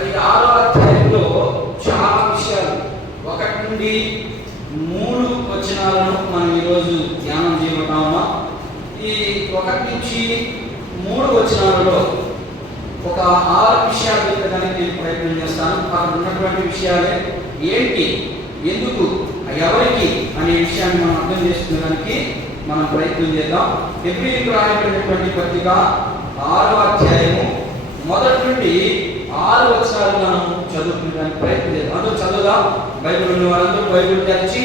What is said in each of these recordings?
మరి 6వ అధ్యాయంలో చాలా విషయాలు 1 నుండి 3 వచనాలను మనం ఈరోజు ధ్యానం చేయబోతామా. ఈ 1 నుంచి 3 వచనాలలో ఒక 6 విషయాలు చెప్పడానికి నేను ప్రయత్నం చేస్తాను. అక్కడ ఉన్నటువంటి విషయాలే ఏంటి, ఎందుకు, ఎవరికి అనే విషయాన్ని మనం అర్థం చేసుకోవడానికి మనం ప్రయత్నం చేద్దాం. హెబ్రీయులకు రాయబడినటువంటి పత్రిక 6వ అధ్యాయము 1 నుండి 6 వచనాలు మనం చదువుకోవడానికి ప్రయత్నం చేద్దాం. అందరూ చదువుదాం. బైబిల్ ఉన్న వాళ్ళందరూ బైబిల్ తెరిచి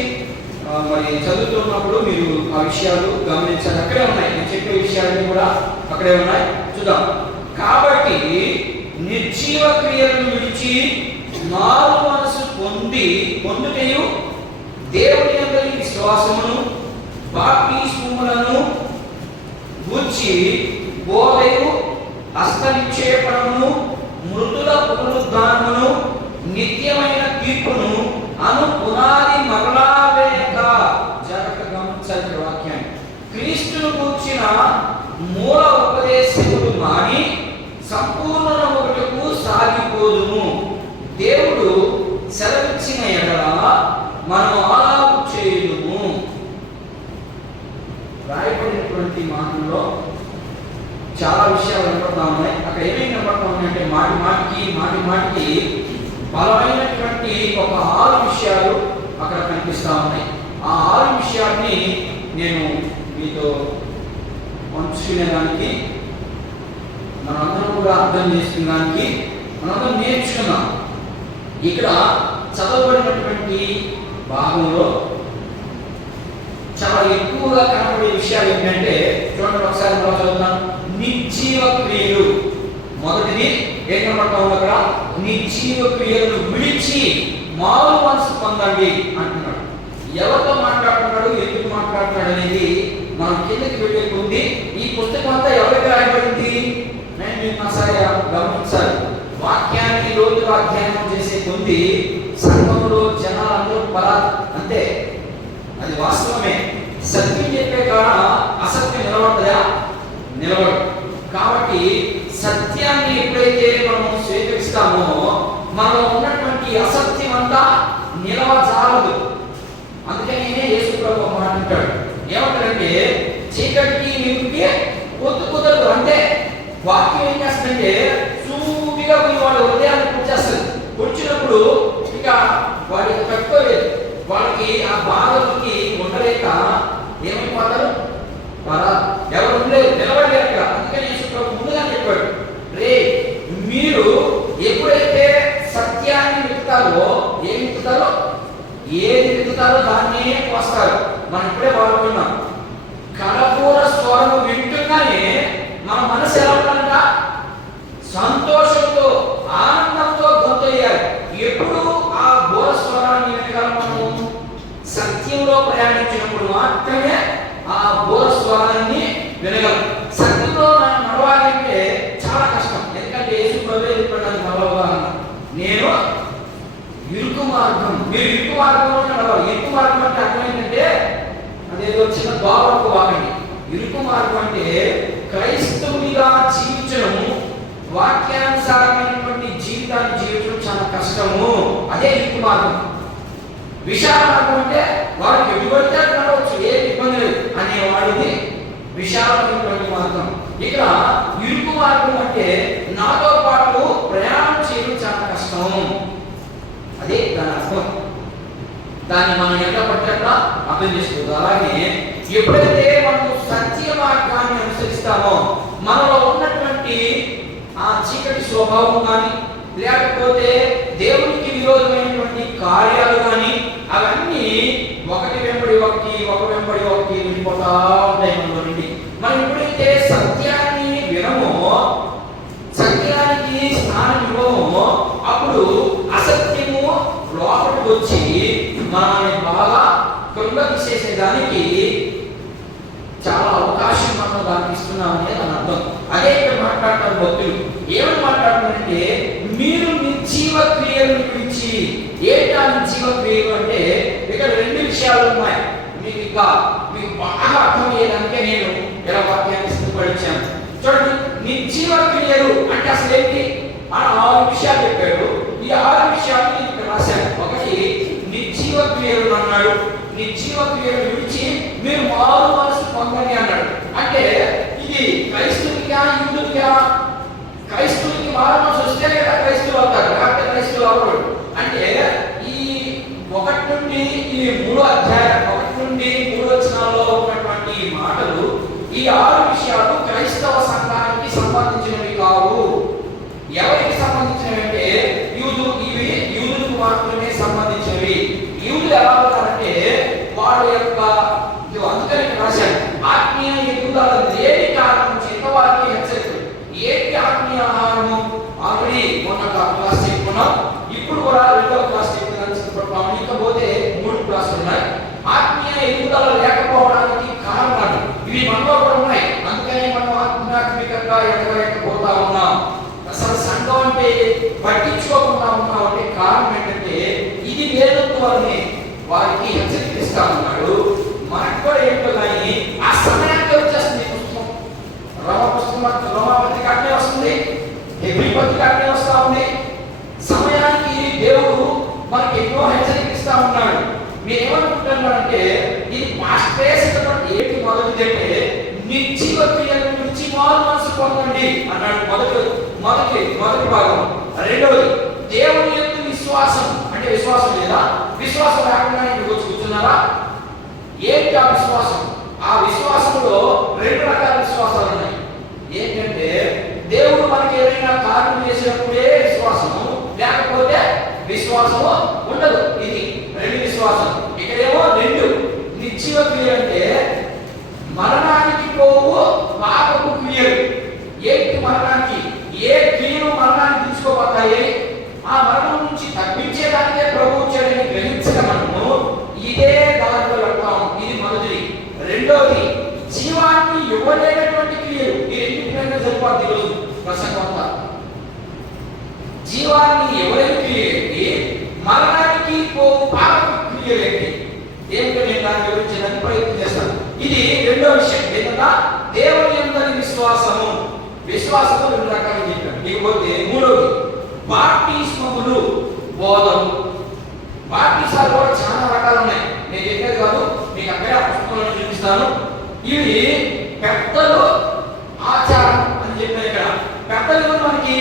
మరి చదువుతున్నప్పుడు మీరు ఆ విషయాలు గమనించాలి. అక్కడే ఉన్నాయి, నేను చెప్పే విషయాలన్నీ కూడా అక్కడే ఉన్నాయి. చూద్దాం. కాబట్టి నిర్జీవ క్రియలను విడిచి మారు మనసు పొందుటయు దేవుని యందు విశ్వాసమును బాప్తిస్మములను గూర్చి బోధయు హస్త నిక్షేపణము మృతుల పునరుద్ధానమును నిత్యమైన తీర్పును అను పునాది మరలా వేయక జాగ్రత్త గమనించాల్సిన వాక్యాన్ని. క్రీస్తును గూర్చిన మూల ఉపదేశములు మాని సంపూర్ణముటకు సాగిపోదుము. దేవుడు సెలవిచ్చిన ఎడల మనం అలాగు చేయుదుము. రాయబడినటువంటి మాటల్లో చాలా విషయాలు కనపడతా ఉన్నాయి. అక్కడ ఏమేమి కనపడతా ఉన్నాయంటే మాటి మాటికి బలమైనటువంటి ఒక 6 విషయాలు అక్కడ కనిపిస్తూ ఉన్నాయి. ఆ 6 విషయాన్ని నేను మీతో పంచుకునేదానికి, మనందరం కూడా అర్థం చేసుకునేదానికి, మనందరం నేర్చుకున్నాం. ఇక్కడ చదవబడినటువంటి భాగంలో చాలా ఎక్కువగా కనపడే విషయాలు ఏంటంటే, చూడండి ఒకసారి మనం చదువుతాం. నిర్జీవ క్రియలు. మొదటిది ఏం కనపడతా ఉంది అక్కడ? నిర్జీవ క్రియలను విడిచి మారు మనసు పొందండి అంటున్నాడు. ఎవరితో మాట్లాడుతున్నాడు, ఎందుకు మాట్లాడుతున్నాడు అనేది మనం కిందకి వెళ్ళే కొద్ది ఈ పుస్తకం అంతా ఎవరికి రాయబడింది నేను మీకు ఒకసారి గమనించాలి. వాక్యాన్ని లోతుగా అధ్యయనం చేసే కొద్ది సంఘంలో జనాలందరూ అంతే, అది వాస్తవమే. సత్యం చెప్పే కాడ అసత్యం నిలబడదా? నిలబడు. కాబట్టి సత్యాన్ని ఎప్పుడైతే మనం స్వీకరిస్తామో మనలో ఉన్నటువంటి అసత్యం అంతా నిలవజాలదు. అందుకని యేసు ప్రభువు మాట అంటాడు, ఏమంటాడంటే చీకటికి నీటికి పొత్తు కుదరదు. అంటే వాక్యం ఏం చేస్తుందంటే సూటిగా పోయి వాళ్ళ హృదయాన్ని కూర్చేస్తుంది. కూర్చున్నప్పుడు ఇక వాడికి తక్కువలేదు, వాళ్ళకి ఆ బాధలకి ఉండలేక ఏమైపోతారు, ఎవరు ఉండలేదు, నిలబడలేక. అందుకని యేసు ప్రభు ముందుగా చెప్పాడు, రే మీరు ఎప్పుడైతే సత్యాన్ని వెతుకుతారో, ఏం వెతుకుతారో, ఏది వెతుకుతారో దాన్నే వస్తారు. మనం ఇప్పుడే వాడుకున్నాం. కడపూర స్వరము వింటున్నానే మన మనసు ఎలా ఉండాలంట? సంతోషంతో ఆనందంతో గొంతయ్యాలి. ఎప్పుడు ఆ బోర స్వరాన్ని వెనకాల మనము సత్యంలో ప్రయాణించినప్పుడు మాత్రమే ఆ బోర స్వరాన్ని వినగలం. సత్యంలో నడవాలంటే చాలా కష్టం. ఎందుకంటే యేసు ప్రభువే చెప్పాడు మరొక, నేను ఇరుకు మార్గం, మీరు ఇరుకు మార్గంలో నడవాలి. ఇరుకు మార్గం అంటే అర్థం ఏంటంటే అదేదో చిన్న బాబు వాకండి. ఇరుకు మార్గం అంటే క్రైస్తవునిగా జీవించడం, వాక్యానుసారమైనటువంటి జీవితాన్ని జీవించడం చాలా కష్టము. అదే ఇరుకు మార్గం. విశాల మార్గం అంటే వాడికి ఎటువంటి నడవచ్చు, ఏ ఇబ్బంది లేదు అనేవాడిది విశాలమైనటువంటి మార్గం. ఇక్కడ ఇరుకు మార్గం అంటే నాతో పాటు ప్రయాణం చేయడం చాలా కష్టం. అదే దాని అర్థం. దాన్ని మనం ఎట్లా పట్టట్లా అర్థం చేసుకోవచ్చు. అలాగే ఎప్పుడైతే మనం సత్య మార్గాన్ని అనుసరిస్తామో మనలో ఉన్నటువంటి ఆ చీకటి స్వభావం కానీ, లేకపోతే దేవునికి విరోధమైనటువంటి కార్యాలు కానీ, అవన్నీ ఒకటి వెంబడి ఒకటి వెళ్ళిపోతా ఉంటాయి మనలో నుండి. మనం ఎప్పుడైతే సత్యాన్ని వినమో, సత్యానికి స్థానం ఇవ్వమో, అప్పుడు అసత్యము లోపలికి వచ్చి మనల్ని బాగా కృంగతీసేసేదానికి చాలా అవకాశం మనం దానికి ఇస్తున్నామని దాని అర్థం. అదే ఇక్కడ మాట్లాడతారు భక్తులు. ఏమని మాట్లాడుతున్నారంటే మీరు నిర్జీవ క్రియలను గురించి. ఏంటా నిర్జీవ క్రియలు అంటే ఇక్కడ 2 విషయాలు ఉన్నాయి. మీకు బాగా అర్థమయ్యేదానికే నేను ఇలా వాక్యాన్ని సిద్ధపడిచాను. చూడండి, నిర్జీవ క్రియలు అంటే అసలు ఏంటి? అని 6 విషయాలు చెప్పాడు. ఈ 6 విషయాలు నేను ఇక్కడ రాశాను. ఒకటి, నిర్జీవ క్రియలు అన్నాడు. నిర్జీవ క్రియలు విడిచి మీరు మారు మనసు పొందండి అన్నాడు. అంటే ఇది క్రైస్తవునికా యూదునికా? క్రైస్తవునికి మారు మనసు వస్తే కదా క్రైస్తవులు అవుతారు, లేకపోతే క్రైస్తవులు అవ్వడు. అంటే ఈ 1 నుండి ఈ 3 అధ్యాయం 1 నుండి 3 వచనాల్లో ఉన్నటువంటి ఈ మాటలు, ఈ 6 విషయాలు క్రైస్తవ సంఘానికి సంబంధించినవి కావు. ఎవరికి సంబంధించినవి అంటే ఇవి యూదులకు మాత్రమే సంబంధించినవి. యూదులు ఎలా ఉన్నారంటే వాళ్ళ యొక్క, అందుకని రాశారు, ఆత్మీయ ఎదుగుదల లేని కారణం చేత వారికి హెచ్చరికలు. ఏంటి ఆత్మీయ ఆహారము? ఆల్రెడీ మొన్న క్లాస్ చెప్పుకున్నాం, ఇప్పుడు కూడా 2వ క్లాస్ చెప్పుకున్నాం. ఇకపోతే 3 క్లాసులు ఉన్నాయి. ఆత్మీయ ఎదుగుదల లేకపోవడానికి కారణాలు ఇవి మనలో కూడా ఉన్నాయి. అందుకని మనం ఆత్మీయంగా ఎదగలేకపోతా ఉన్నాం. అసలు సంఘం అంటే పట్టించుకోకుండా ఉన్నాం అంటే కారణం ఏంటంటే ఇది లేనందువల్లనే వారికి హెచ్చరిస్తా ఉన్నాడు. మనకు కూడా ఏంటో కానీ ఆ సమయానికి వచ్చేస్తుంది పుస్తకం. రోమాపత్రిక అట్లే వస్తుంది, హెబ్రీ పత్రిక అట్లే వస్తా ఉంది. సమయానికి దేవుడు మనకి ఎన్నో హెచ్చరిస్తా ఉన్నాడు. మీరు ఏమనుకుంటున్నారంటే ఇది పాస్టేసినటువంటి ఏంటి? మొదటిదంటే నిర్జీవ క్రియల నుంచి మారు మనసు పొందండి అన్నాడు. మొదటి భాగం. రెండవది, దేవుని యందు విశ్వాసం. అంటే విశ్వాసం లేదా? విశ్వాసం లేకుండా ఇంటికి వచ్చి కూర్చున్నారా? ఏంటి ఆ విశ్వాసం? ఆ విశ్వాసంలో 2 రకాల విశ్వాసాలు ఉన్నాయి. ఏంటంటే దేవుడు మనకి ఏదైనా కార్యం చేసినప్పుడే విశ్వాసము, లేకపోతే విశ్వాసము ఉండదు. ఇది 2 విశ్వాసం. ఇక్కడేమో 2 నిర్జీవ క్రియలు అంటే మరణానికి పోవు పాపపు క్రియలు. ఏంటి మరణానికి? ఏ క్రియలు మరణాన్ని తీసుకోపోతాయి? ఆ మరణం నుంచి తప్పించేదానికే ప్రభు వచ్చాడని గ్రహించిన మనము ఇదే దారిలో వెళ్తాం. ఇది మొదటిది. రెండోది, జీవాన్ని ఇవ్వలేనటువంటి క్రియలు. ఈ రెండింటిపైన సరిపోద్ది ఈరోజు ప్రసంగం అంతా. జీవాన్ని ఇవ్వలేని క్రియలేంటి? మరణానికి పోవు పాపపు క్రియలేంటి? ఏంటో నేను దాన్ని వివరించడానికి ప్రయత్నం చేస్తాను. ఇది 2వ విషయం. ఏంటంటే దేవుని యందు విశ్వాసము. విశ్వాసము 2 రకాలు చెప్పాను. ఇకపోతే 3వది, బాప్తిస్మములు, బోధము. బాప్తిసాలు కూడా చాలా రకాలు ఉన్నాయి. నేను చెప్పేది కాదు, మీకు అక్కడే ఆ పుస్తకంలో చూపిస్తాను. ఇవి పెద్దలు ఆచారం అని చెప్పాను. ఇక్కడ పెద్దలు మనకి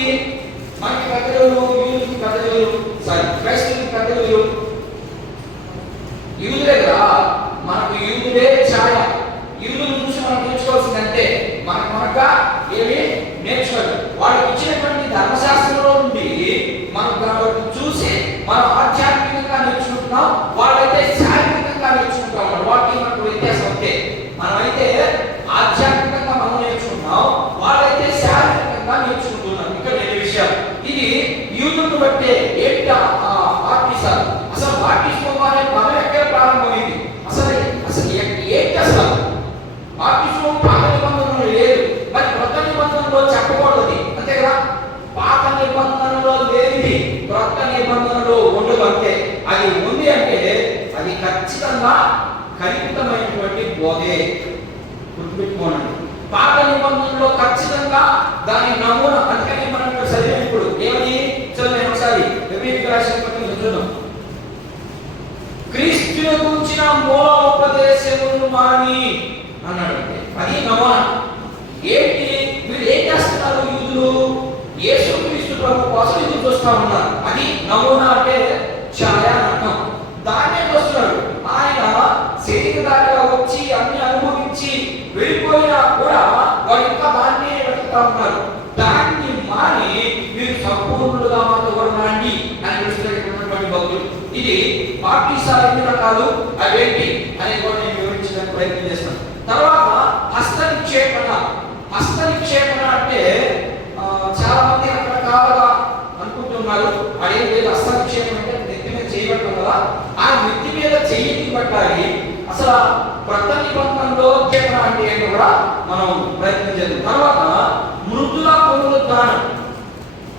పెద్దలు, యూదులకి పెద్దలు, క్రైస్తవులకి పెద్దలు యూదులే కదా. మనకు యూదులే ఛాయ. యూదులను చూసి మనం నేర్చుకోవాల్సిందంటే మనగా ఏమి నేర్చుకోవాలి. వాళ్ళకి ఇచ్చినటువంటి ధర్మశాస్త్రంలో నుండి మనం దాన్ని చూసి మనం ఆధ్యాత్మికంగా నేర్చుకుంటున్నాం, వాళ్ళైతే శారీరకంగా నేర్చుకుంటాం. వాటికి మనకు వ్యత్యాసం అంతే. మనమైతే ఆధ్యాత్మికంగా మనం నేర్చుకుంటున్నాం, వాళ్ళైతే శారీరకంగా నేర్చుకుంటున్నాం. ఇక్కడ 2 విషయాలు. ఇది యూదులను బట్టే ఏంటి బాప్తిసాలు. అసలు బాప్తిస్మం అనే పదం ఎక్కడ ప్రారంభమైంది? అసలు ఏంటి? అసలు బాప్తిస్మం పాత నిబంధనలో లేదు, మరి కొత్త నిబంధనలో చెప్పకూడదు. అంతే కదా? పాత నిబంధనలో లేనిది కొత్త నిబంధనలో ఉండదు. అంతే. అది ఉంది అంటే అది ఖచ్చితంగా కల్పితమైనటువంటి బోధే. గుర్తుపెట్టుకోనండి. పాత నిబంధనలో ఖచ్చితంగా దాని నమూనా. అందుకని మనం ఇక్కడ చదివినప్పుడు ఏమని చదివాను ఒకసారి చూద్దాం. క్రీస్తుని గురించిన మూల ఉపదేశమును మాని అన్నాడు. అది నమూనా. ఏంటి? మీరు ఏం చేస్తున్నారు? యూదులు యేసుక్రీస్తు ప్రభు కోసం ఎదురు చూస్తా ఉన్నారు. అది నమూనా అంటే ఛాయ అర్థం. దాన్నే చూస్తున్నాడు. ఆయన శరీరధారిగా వచ్చి అన్ని అనుభవించి వెళ్ళిపోయినా కూడా వారు ఇంకా దాన్నే వెతుకుతా ఉన్నారు. దాన్ని మాని మీరు సంపూర్ణులుగా మాట్లాడండి అని పిలుస్తున్నటువంటి భక్తులు. ఇది బాప్తిసాలు 2 రకాలు. అవేంటి అనేది కూడా నేను వివరించడానికి ప్రయత్నం చేస్తాను. తర్వాత హస్త నిక్షేపణ. హస్త నిక్షేపణ అంటే చాలా మంది రకరకాలుగా అనుకుంటున్నారు. అదేం లేదు. హస్త నిక్షేపణ అంటే నెత్తి మీద చేయబడటం కదా. ఆ నెత్తి మీద చెయ్యి పట్టాలి. అసలు కొత్త నిబంధనలో నిక్షేపణ అంటే ఏంటో కూడా మనం ప్రయత్నం చేద్దాం. తర్వాత మృతుల పునరుద్ధానం.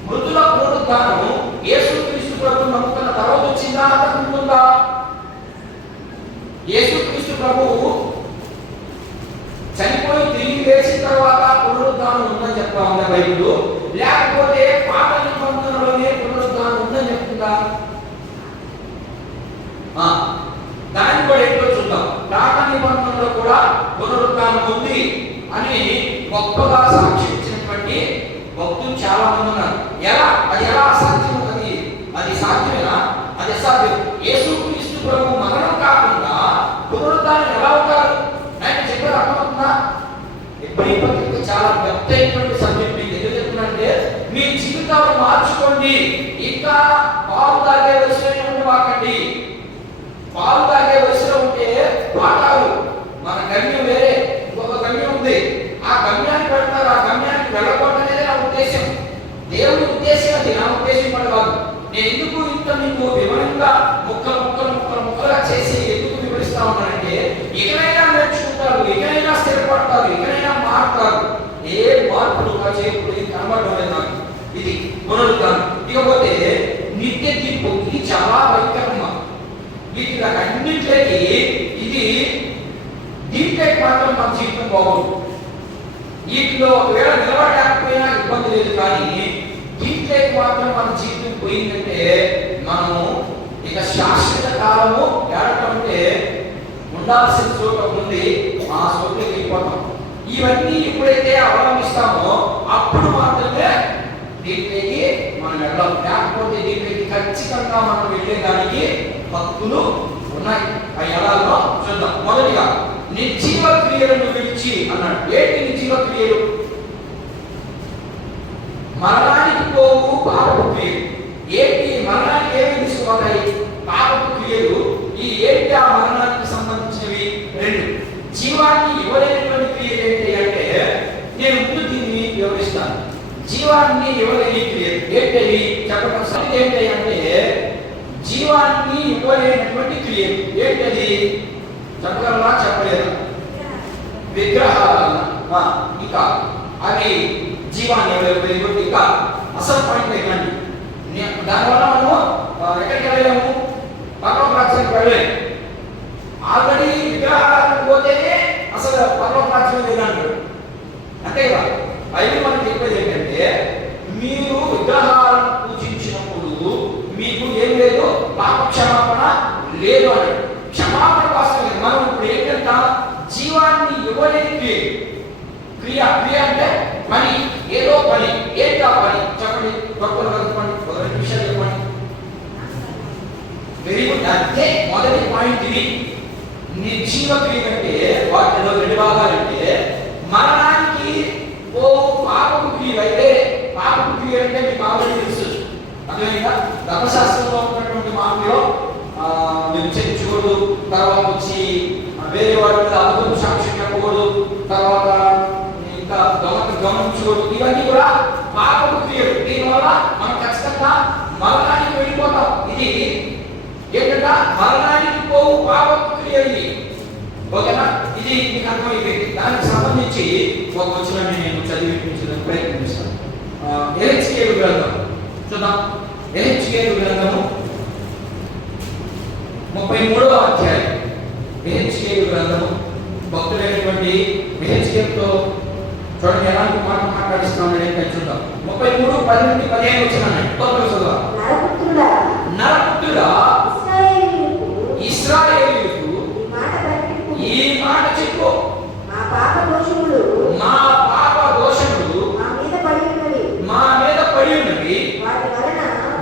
మృతుల పునరుద్ధానం యేసుక్రీస్తు ప్రభు నమ్ముకున్న తర్వాత వచ్చిందా? అంతకుంటుందా? యేసుక్రీస్తు ప్రభువు చనిపోయి తిరిగి లేచిన తర్వాత పునరుద్ధానం ఉందని చెప్తా ఉంది బైబిల్. లేకపోతే పాత నిబంధనలోనే పునరుద్ధానం ఉందని చెప్తుందా? దాన్ని కూడా ఏంటో చూద్దాం. పాత నిబంధనలో కూడా పునరుద్ధానం ఉంది అని గొప్పగా సాక్షి ఇచ్చినటువంటి భక్తులు చాలా మంది ఉన్నారు. అది ఎలా అసాధ్యం? అది సాధ్యమేనా? అది అసాధ్యం. యేసుక్రీస్తు ప్రభు మరణం కాకుండా పునరుద్ధానం ఎలా అవుతారు ఆయన చెప్పారు. అర్థమవుతుందా? ఎప్పుడీ పత్రిక చాలా పెద్దైనటువంటి సబ్జెక్ట్. మీకు ఎందుకు చెప్తున్నానంటే మీ జీవితాలు మార్చుకోండి. ఇంకా పాలు తాగే వయసులో ఉండవాకండి. పాలు తాగే వయసులో ఉంటే పాఠాలు, మన గమ్యం వేరే, ఇంకొక గమ్యం ఉంది. ఆ గమ్యాన్ని పెడతారు. ఆ గమ్యానికి వెళ్ళకూడదనేది నా ఉద్దేశం. దేవుని ఉద్దేశం అది, నా ఉద్దేశం కూడా కాదు. నేను ఎందుకు ఇంత మీకు వివరంగా ముక్కలుగా చేసి ఎందుకు వివరిస్తా ఉన్నానంటే ఇకనైనా నేర్చుకుంటారు, ఇకనైనా స్థిరపడతారు, ఇకనైనా మారుతారు. ఏ మార్పులు చేయకూడదు కనబడడం లేదు నాకు. ఇది పునరుద్ధానం. ఇకపోతే నిత్య తీర్పు. ఇది చాలా భయంకరంగా వీటి అన్నింటికి ఇది దీంట్లో మాత్రం మన జీవితం బాగుంది. వీటిలో ఒకవేళ నిలబడలేకపోయినా ఇబ్బంది లేదు, కానీ దీంట్లో మాత్రం మన జీవితం పోయిందంటే మనము ఇక శాశ్వత కాలము ఏడటంటే ఉండాల్సిన చోట ఉంది, ఆ చోట్లకి వెళ్ళిపోతాం. ఇవన్నీ ఎప్పుడైతే అవలంబిస్తామో అప్పుడు మాత్రమే దీంట్లోకి మనం వెళ్ళాం. లేకపోతే దీంట్లోకి ఖచ్చితంగా మనం వెళ్ళేదానికి భక్తులు ఉన్నాయి. అవి ఎలాగో చూద్దాం. మొదటిగా నిర్జీవ క్రియలను విడిచి అన్నాడు. ఏంటి నిర్జీవ క్రియలు? మరణానికి పోవు పాపపు క్రియలు. ఏంటి మరణానికి ఏమి తీసుకుపోతాయి? పాపపు క్రియలు. ఈ ఏంటి ఆ మరణానికి సంబంధించినవి? రెండు. జీవాన్ని ఇవ్వలేనటువంటి క్రియలు ఏంటి అంటే నేను ముందు దీన్ని వివరిస్తాను. జీవాన్ని ఇవ్వలేని క్రియలు ఏంటవి చెప్పడం సరి. ఏంటి అంటే జీవాన్ని ఇవ్వలేనటువంటి క్రియలు ఏంటది చెప్పగలరా? చెప్పలేదా? విగ్రహాలు. ఇంకా అవి జీవాన్ని ఇవ్వలేదు. ఇంకా అసలు పాయింట్ ఇవ్వండి. దానివల్ల మనము ఎక్కడికి వెళ్ళలేము? పర్లోక రాజ్యానికి వెళ్ళలేము. ఆల్రెడీ విగ్రహాలకు పోతేనే అసలు పర్లోక రాజ్యం లేదంటారు. అంతే కదా. అయితే మనకి చెప్పేది ఏంటంటే మీరు విగ్రహాలను పూజించినప్పుడు మీకు ఏం లేదు, పాప క్షమాపణ లేదు అన్నాడు. క్షమాపణ కోసం మనం ఇప్పుడు ఏంటంట జీవాన్ని ఇవ్వలేని క్రియ. క్రియ అంటే పని, ఏదో పని. ఏంటా పని చెప్పండి. భక్తులు కలుపుకోండి, ఒక 2 నిమిషాలు చెప్పండి. Very good. అంటే మొదటి పాయింట్ ఇది. నిర్జీవ క్రియ అంటే వాటిలో 2 భాగాలంటే మరణానికి ఓ పాపపు క్రియ అయితే, పాపపు క్రియ అంటే మీకు ఆల్రెడీ తెలుసు. అదేవిధంగా ధర్మశాస్త్రంలో ఉన్నటువంటి మార్పులో మీరు చర్చించకూడదు, తర్వాత వచ్చి వేరే వాడి మీద అబద్ధం సాక్ష్యం చెప్పకూడదు, తర్వాత ఇంకా గమనించకూడదు. ఇవన్నీ కూడా పాపపు క్రియలు. దీనివల్ల మనం ఖచ్చితంగా మరణానికి వెళ్ళిపోతాం. ఇది ఏంటంటే మరణానికి పోవు పాపపు క్రియలు. ఓకేనా? ఇది మీకు అర్థమైపోయింది. దానికి సంబంధించి ఒక వచనాన్ని నేను చదివించడానికి ప్రయత్నిస్తాను. ఎహెజ్కేలు గ్రంథం చూద్దాం. ఎహెజ్కేలు గ్రంథము 33వ అధ్యాయం. ఎహెజ్కేలు గ్రంథము భక్తులైనటువంటి ఎహెజ్కేలుతో చూడండి ఎలాంటి మాట మాట్లాడిస్తున్నాడు ఏంటంటే చూద్దాం. 33:10-15 వచనాన్ని కొత్తగా చదువు. నరపుత్రుడా ఇశ్రాయేలీయులకు ఈ మాట చెప్పు. మా పాప దోషములు మా మీద పడి ఉన్నవి.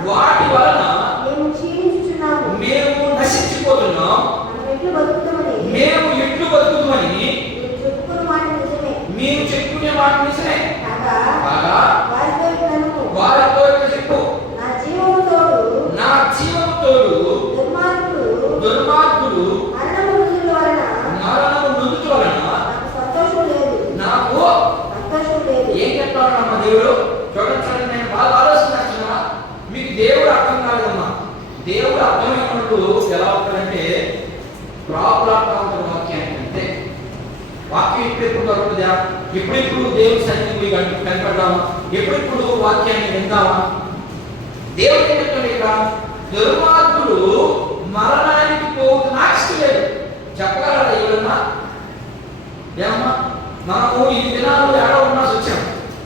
వాటి వలన మేము నశించిపోతున్నాం. మేము ఎట్లు బతుకుతామని మీరు చెప్పుకునే మాట నిజమే. వారితో చెప్పు. నా జీవము తోడు దుర్మార్గుడు మరణము మృదుల వలన నాకు ఏం చెప్తాడు అమ్మ దేవుడు? చూడండి, నేను బాగా ఆలోచన. మీకు దేవుడు అర్థం కాలేదమ్మా. దేవుడు అర్థమైనప్పుడు ఎలా ఉంటాడంటే ప్రాబ్లాడుతూ ఉంటాడు వాక్యాన్ని. అంటే వాక్యం ఎప్పుడెప్పుడు దొరుకుతుందా? ఎప్పుడెప్పుడు దేవుడి సన్నిధి కనపడ్డామా? ఎప్పుడెప్పుడు వాక్యాన్ని విందామా? దేవుడు ఏం చెప్తాడు ఇక్కడ? దుర్మార్గుడు మరణానికి పోవుతూ నాకు ఇష్టం లేదు. చెప్పగలరా ఎవరన్నా? ఏమమ్మా మనము ఈ దినాలు ఏడో ఉన్నా వచ్చాం.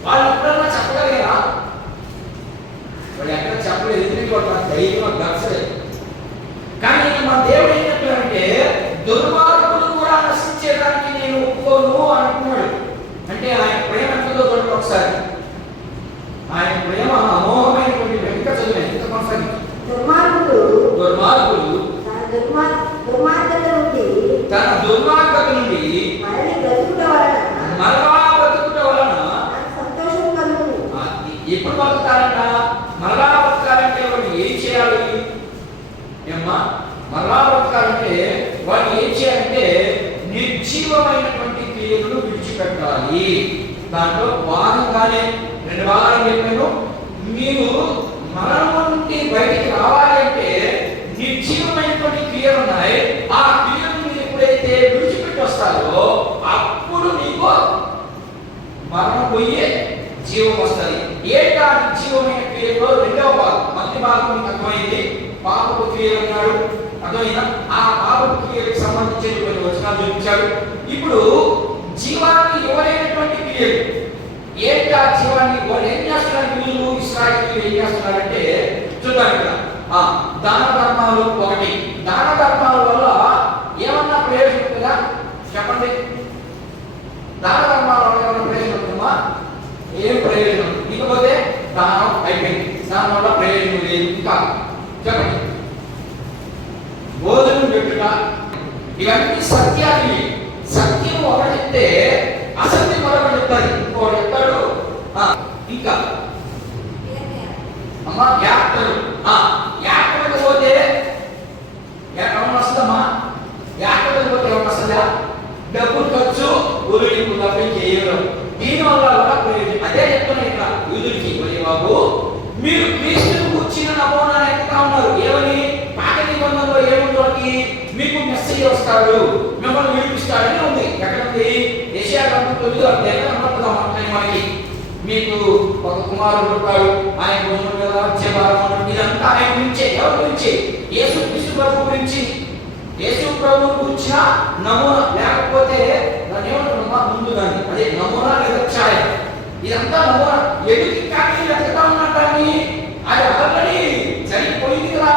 వాళ్ళు ఎప్పుడన్నా చెప్పగలిగారా? వాళ్ళు ఎక్కడ ధైర్యం గట్స్. కానీ మన దేవుడు ఏం చెప్తాడంటే దుర్మార్గులు కూడా నశించేదానికి నేను ఒప్పుకోను అంటున్నాడు. అంటే ఆయన ప్రేమ ఎంతో చూడండి ఒకసారి. ఆయన ప్రేమ అమోఘమైనటువంటి వెనుక చదివే ఎంత కొనసాగి దుర్మార్గులు తన దుర్మార్గత నుండి మరలా బ్రతుకుట వలన సంతోషం కలుగును. ఎప్పుడు బతుకుతారంట? మరలా బతకాలంటే వాళ్ళు ఏం చేయాలి? ఏమ్మా, మరలా బతకాలంటే వాళ్ళు ఏం చేయాలంటే నిర్జీవమైనటువంటి క్రియలను విడిచిపెట్టాలి. దాంట్లో భాగంగానే 2 భాగాలు చెప్పాను. మీరు మరణం నుండి బయటికి రావాలి అంటే నిర్జీవమైనటువంటి క్రియలు ఉన్నాయి. ఆ క్రియలను మీరు ఎప్పుడైతే విడిచిపెట్టి వస్తారో అప్పుడు మీకు మరణం పోయే జీవం వస్తుంది. ఏంటా నిర్జీవమైన క్రియలో 2వ భాగం, మొదటి భాగం మీకు అర్థమైంది. పాపపు క్రియలు అన్నాడు, అర్థమైనా? ఆ పాపపు క్రియలకు సంబంధించిన కొన్ని వచనాలు చూపించాడు. ఇప్పుడు జీవాన్ని ఇవ్వలేనటువంటి క్రియలు ఏంటా? జీవాన్ని వాళ్ళు ఏం చేస్తున్నారు? వీళ్ళు ఇశ్రాయేలీయులు ఏం చేస్తున్నారంటే చూద్దాం ఇక్కడ. దాన ధర్మాలు ఒకటి. దాన ధర్మాల వల్ల ఏమన్నా ప్రయోజనం ఉంటుందా చెప్పండి? దాన ధర్మాల వల్ల ఏమన్నా ప్రయోజనం ఉంటుందా? ఏం ప్రయోజనం? ఇకపోతే దానం అయిపోయింది, దానివల్ల ప్రయోజనం లేదు. ఇంకా చెప్పండి. భోజనం పెట్టుట, ఇవన్నీ సత్యాన్ని. సత్యం ఒకటిస్తే అసత్యం మరొకటి చెప్తారు, ఇంకోటి చెప్తాడు. ఇంకా అమ్మా యాక్టర్, యాక్టర్కి పోతే ఏమన్నా వస్తుందమ్మా? యాక్టర్కి పోతే ఏమన్నా వస్తుందా? డబ్బులు ఖర్చు, ఊరికి తప్పి చేయడం. దీనివల్ల కూడా ప్రయోజనం. అదే చెప్తున్నాను ఇక్కడ యూదుడికి, బాబు మీరు క్రీస్తును కూర్చిన నమూనా ఎక్కుతా ఉన్నారు. ఏమని? పాత నిబంధనలో ఏముంది? మీకు మెస్సేజ్ వస్తాడు, మిమ్మల్ని విడిపిస్తాడని ఉంది. ఎక్కడ ఉంది? యెషయా 9:9 మనకి. మీకు ఒక కుమారుడు ఉంటాడు, ఆయన భూమి మీద రాజ్యభారం. ఇదంతా ఆయన గురించే. ఎవరి గురించి? యేసు క్రీస్తు ప్రభు గురించి. యేసు ప్రభు గురించిన నమూనా. లేకపోతే దాన్ని ఏమంటున్నా ముందు దాన్ని, అదే నమూనా లేదా ఛాయ. ఇదంతా నమూనా. ఎందుకు కానీ ఎక్కడ ఉన్నట్టు అది ఆల్రెడీ సరిపోయింది కదా.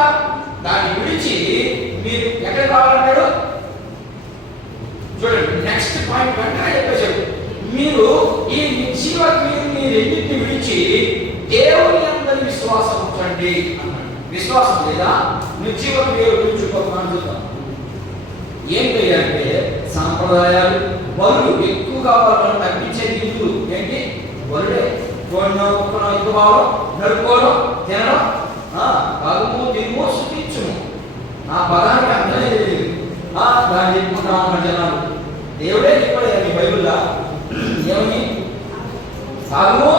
దాన్ని విడిచి మీరు ఎక్కడ రావాలన్నాడు చూడండి. నెక్స్ట్ పాయింట్ వెంటనే చెప్పేశాడు. మీరు ఈ నిర్జీవ క్రియని రెండింటిని విడిచి దేవుని అందరి విశ్వాసం ఉంచండి అన్నాడు. విశ్వాసం లేదా నిర్జీవ క్రియలు విడిచిపోతున్నాను. చూద్దాం ఏం చేయాలంటే సాంప్రదాయాలు, బరువు ఎక్కువగా వాళ్ళని తగ్గించే నిధులు ఏంటి? బరుడే. భావం నడుపుకోవడం, తినడం, కాగము తిరుము సుఖించుము. ఆ పదానికి అర్థమే తెలియదు. దాన్ని చెప్పుకుంటా ఉన్న జనాలు. దేవుడే చెప్పాడు ఈ బైబిల్లో. ఏమని? కాగము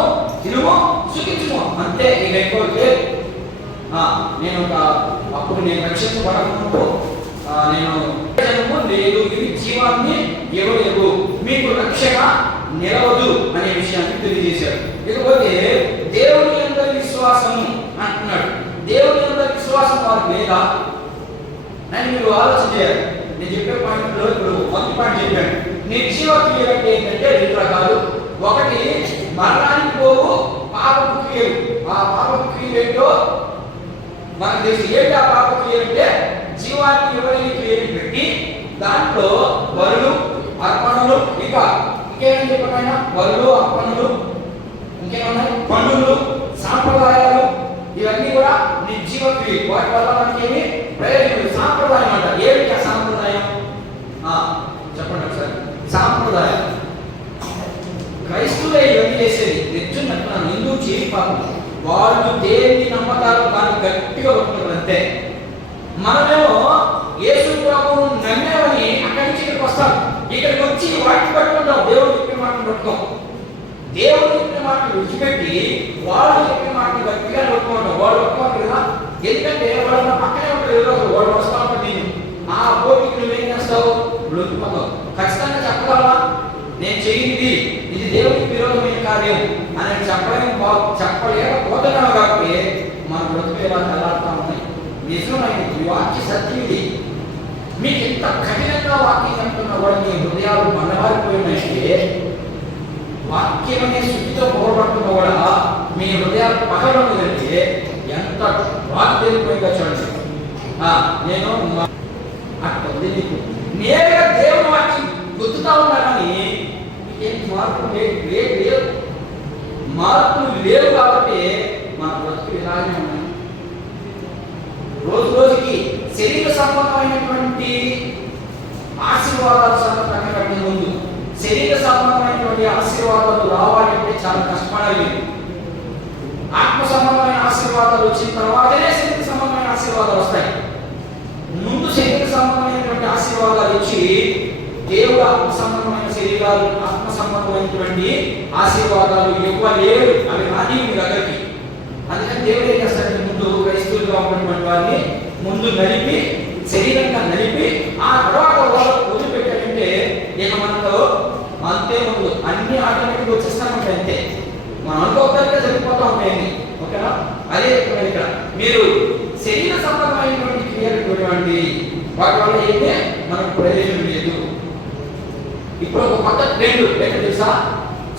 తిరుము సుఖించుము, అంతే. ఇక ఎక్కువ లేదు. నేను అప్పుడు నేను రక్షించబడకుండా నేను లేదు, ఇది జీవాన్ని ఇవ్వలేదు, మీకు రక్షణ నిలవదు అనే విషయాన్ని తెలియజేశాడు. ఇకపోతే దేవుని అందరి విశ్వాసము అంటున్నాడు. దేవుని అందరి విశ్వాసం వారికి లేదా అని మీరు ఆలోచన చేయాలి. నేను చెప్పే పాయింట్లో ఇప్పుడు మొదటి పాయింట్ చెప్పాను. నిర్జీవ క్రియలు అంటే ఏంటంటే 2 రకాలు. ఒకటి మరణానికి పోవు పాపపు క్రియలు. ఆ పాపపు క్రియలు ఏంటో మనకు తెలిసి. ఏంటి ఆ పాప క్రియలు అంటే? జీవాన్ని ఇవ్వలేని క్రియలు పెట్టి దాంట్లో బలులు, అర్పణలు, ఇంకేమైనా చెప్పమైనా బలులు, అర్పణలు, ఇంకేమన్నాయి? పండుగలు, సాంప్రదాయాలు, ఇవన్నీ కూడా నిర్జీవ క్రియలు. వాటి వల్ల మనకేమి ప్రయోజనం? సాంప్రదాయం అంట. ఏమిటి ఆ సాంప్రదాయం? చెప్పండి ఒకసారి. సాంప్రదాయం క్రైస్తవులే ఇవన్నీ చేసేది. నిజంగా ఎందుకు చేయి పాపం. వాళ్ళు దేన్ని నమ్మకాలు దాన్ని గట్టిగా పట్టుకుంటారు అంతే. మనమేమో యేసు ప్రభువును నమ్మేవని అక్కడి నుంచి ఇక్కడికి వస్తాం. ఇక్కడికి వచ్చి వాటిని పట్టుకుంటాం, దేవుడు చెప్పిన మాటను పట్టుకోం. దేవుడు చెప్పిన మాటను విడిచిపెట్టి వాళ్ళు చెప్పిన మాటను గట్టిగా పట్టుకుంటాం. వాళ్ళు పట్టుకోవాలి కదా. ఎందుకంటే వాళ్ళు పక్కనే ఉంటారు. ఏదో వాళ్ళు వస్తా ఉంటారు. నేను ఆ పోటీకి నువ్వేం చేస్తావు? లొంగిపోతావు. ఖచ్చితంగా చెప్పగలవా? నేను చేయింది ఇది దేవుడికి విరోధమైన కార్యం అని చెప్పలేకపోతున్నాను. కాబట్టి మన బ్రతుకులు అలాడుతూ ఉన్నాయి. నిజమైనది వాక్య సత్యం ఇది. మీకు ఎంత కఠినంగా వాక్యం చెప్తున్నా కూడా మీ హృదయాలు మండవారిపోయినట్టే. వాక్యం అనే శుద్ధితో పోరాడుతున్నా కూడా మీ హృదయాలు పగలడం లేదంటే ఎంత ఎంత బాగా తెలిపోయిందో చూడండి. నేను అట్టుంది నీకు నేరుగా దేవుని వాక్యం గుర్తుతా ఉన్నానని ఏం మార్పులు లేవు. మార్పులు లేవు కాబట్టి మన బ్రతుకులు ఇలాగే ఉన్నాయి. రోజు రోజుకి శరీర సంబంధమైనటువంటి ఆశీర్వాదాలు సంబంధం ముందు శరీర సంబంధమైనటువంటి ఆశీర్వాదాలు రావాలంటే చాలా కష్టపడాలి. ఆత్మ సంబంధమైన ఆశీర్వాదాలు వచ్చిన తర్వాతనే శరీర సంబంధమైన ఆశీర్వాదాలు వస్తాయి. ముందు శరీర సంబంధమైనటువంటి ఆశీర్వాదాలు ఇచ్చి దేవుడు ఆత్మ సంబంధమైన శరీరాలు ఆత్మ సంబంధమైనటువంటి ఆశీర్వాదాలు ఎక్కువ లేవు, అవి రాని మీ దగ్గరికి. అందుకని దేవుడు ఏం చేస్తాడంటే ముందు క్రైస్తవులుగా ఉన్నటువంటి వారిని ముందు నలిపి శరీరంగా నలిపి ఆ తర్వాత వాళ్ళకు వదిలిపెట్టాడంటే ఇక మనతో అంతే ముందు అన్ని ఆటోమేటిక్గా వచ్చేస్తా ఉంటాయి. అంతే మనం అనుకోకుండా జరిగిపోతూ ఉంటాయండి. ఓకేనా? అదే ఇక్కడ మీరు శరీర సంబంధమైనటువంటి క్రియటువంటి వాటి వల్ల అయితే మనకు ప్రయోజనం లేదు. ఇప్పుడు ఒక కొత్త ట్రెండ్ ఏంటో తెలుసా?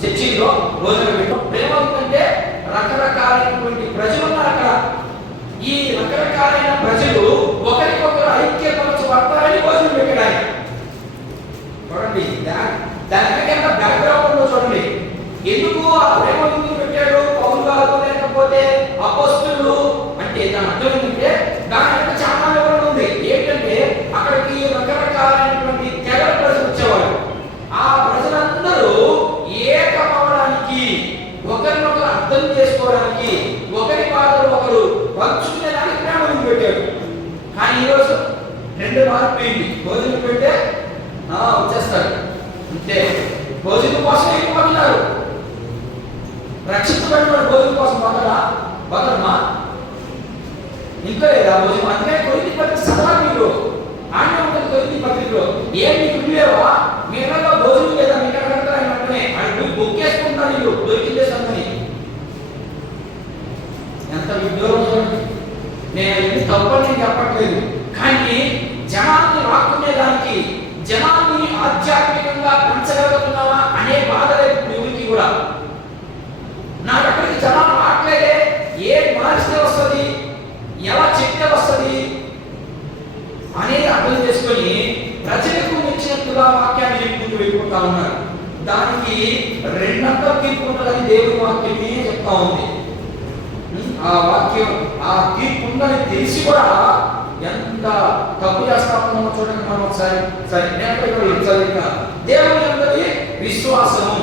చర్చిలో భోజనం పెట్టడం ప్రేమ ఉందంటే రకరకాలైనటువంటి ప్రజలు ఉన్నారు అక్కడ. ఈ రకరకాలైన ప్రజలు ఒకరికొకరు ఐక్యపరచబడతారని భోజనం పెట్టాడు ఆయన. చూడండి దాని బ్యాక్గ్రౌండ్ లో చూడండి. ఎందుకు ఆ ప్రేమ ఎందుకు పెట్టాడు? పౌలు గారు లేకపోతే అపోస్తలులు అంటే దాని అర్థం ఏంటంటే దాని చాలా వివరణ ఉంది. ఏంటంటే అక్కడికి రకరకాలైనటువంటి తెగల ప్రజలు వచ్చేవారు. ఆ ప్రజలందరూ ఏకమవడానికి, ఒకరినొకరు అర్థం చేసుకోవడానికి, ఒకరి బాధలు ఒకరు పంచుకునేదానికి ప్రేమ పెట్టాడు. కానీ ఈరోజు రెండు మారిపోయింది. భోజనం పెట్టే వచ్చేస్తారు అంతే. భోజనం కోసం ఎక్కువన్నారు. రక్షించబడిన భోజనం కోసం బదలమా ఇంకా లేదా భోజనం? అందుకే కొద్ది పత్రిక చదవాలి. మీరు ఆంగ్ల ఉంటుంది కొద్ది పత్రికలో ఏం మీకు లేవా? మీలో భోజనం లేదా మీకు వెంటనే అది బుక్ చేసుకుంటారు. మీరు దొరికిందే సంగతి ఎంత విద్యోగం. నేను ఎన్ని తప్పని నేను చెప్పట్లేదు, కానీ జనాన్ని రాక్కునేదానికి, జనాన్ని ఆధ్యాత్మికంగా పెంచగలుగుతున్నావా అనే బాధ లేదు ఎవరికి కూడా. నాకు అక్కడికి జనాలు రావట్లేదే, ఏం మారిస్తే వస్తుంది, ఎలా చెప్తే వస్తుంది అనేది అర్థం చేసుకొని ప్రజలకు నచ్చినట్టుగా వాక్యాన్ని చెప్పుకుంటూ వెళ్ళిపోతా ఉన్నారు. దానికి రెండంతా తీర్పు ఉంటుందని దేవుని వాక్యమే చెప్తా ఉంది. ఆ వాక్యం ఆ తీర్పు ఉందని తెలిసి కూడా ఎంత తప్పు చేస్తా ఉన్నామో చూడండి. మనం ఒకసారి దేవుని అందరి విశ్వాసము,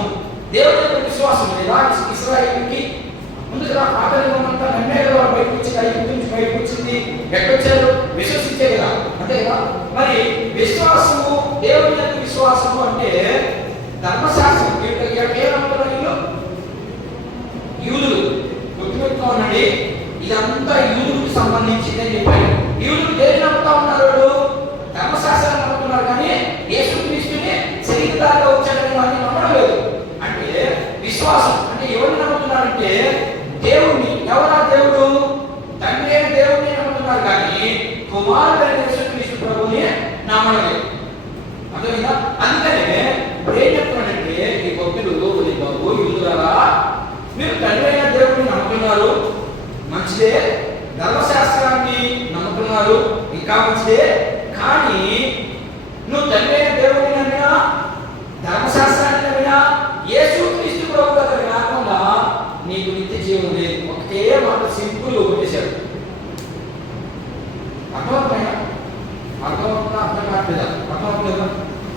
దేవుని యొక్క విశ్వాసం లేదా ఇశ్రాయేలుకి ముందుగా ఆకలిమంతా నమ్మే కదా బయటకు వచ్చి ఐగుప్తు నుంచి బయటకు వచ్చింది. ఎక్కడొచ్చారు? విశ్వసించే కదా, అంతే కదా. మరి విశ్వాసము, దేవుని యొక్క విశ్వాసము అంటే ధర్మశాస్త్రం. ఏమంటున్నారు? యూదులు గుర్తుపెట్టుకో ఉండండి, ఇదంతా యూదులకు సంబంధించిందని చెప్పారు. యూదులు దేని నమ్ముతా ఉన్నారు? ధర్మశాస్త్రాన్ని నమ్ముతున్నారు, కానీ యేసుక్రీస్తుని శరీరధారిగా వచ్చాడని వారిని నమ్మడం లేదు. అంటే విశ్వాసం అంటే ఎవరిని నమ్ముతున్నారంటే దేవుణ్ణి. ఎవరా దేవుడు? తండ్రి అయిన దేవుడిని నమ్ముతున్నారు, కానీ కుమారుడైన యేసుక్రీస్తు ప్రభుని నమ్మడం లేదు. అర్థమైందా? అందుకనే ఏం చెప్తున్నాడంటే ఈ భక్తులు బాబు యూదులారా, మీరు తండ్రి అయిన దేవుడిని నమ్ముతున్నారు, మంచిదే. ధర్మశాస్త్రాన్ని నమ్ముతున్నారు, ఇంకా మంచిదే. కానీ నువ్వు తండ్రి అయిన దేవుడిని నమ్మినా, ధర్మశాస్త్రాన్ని నమ్మినా, యేసుక్రీస్తు ప్రభు దగ్గర కాకుండా నీకు నిత్య జీవం లేదు. ఒకటే మాట సింపుల్ కొట్టేశాడు. అర్థమవుతున్నాయా? అర్థమవుతున్నా? అర్థం కావట్లేదా? అర్థమవుతుందా?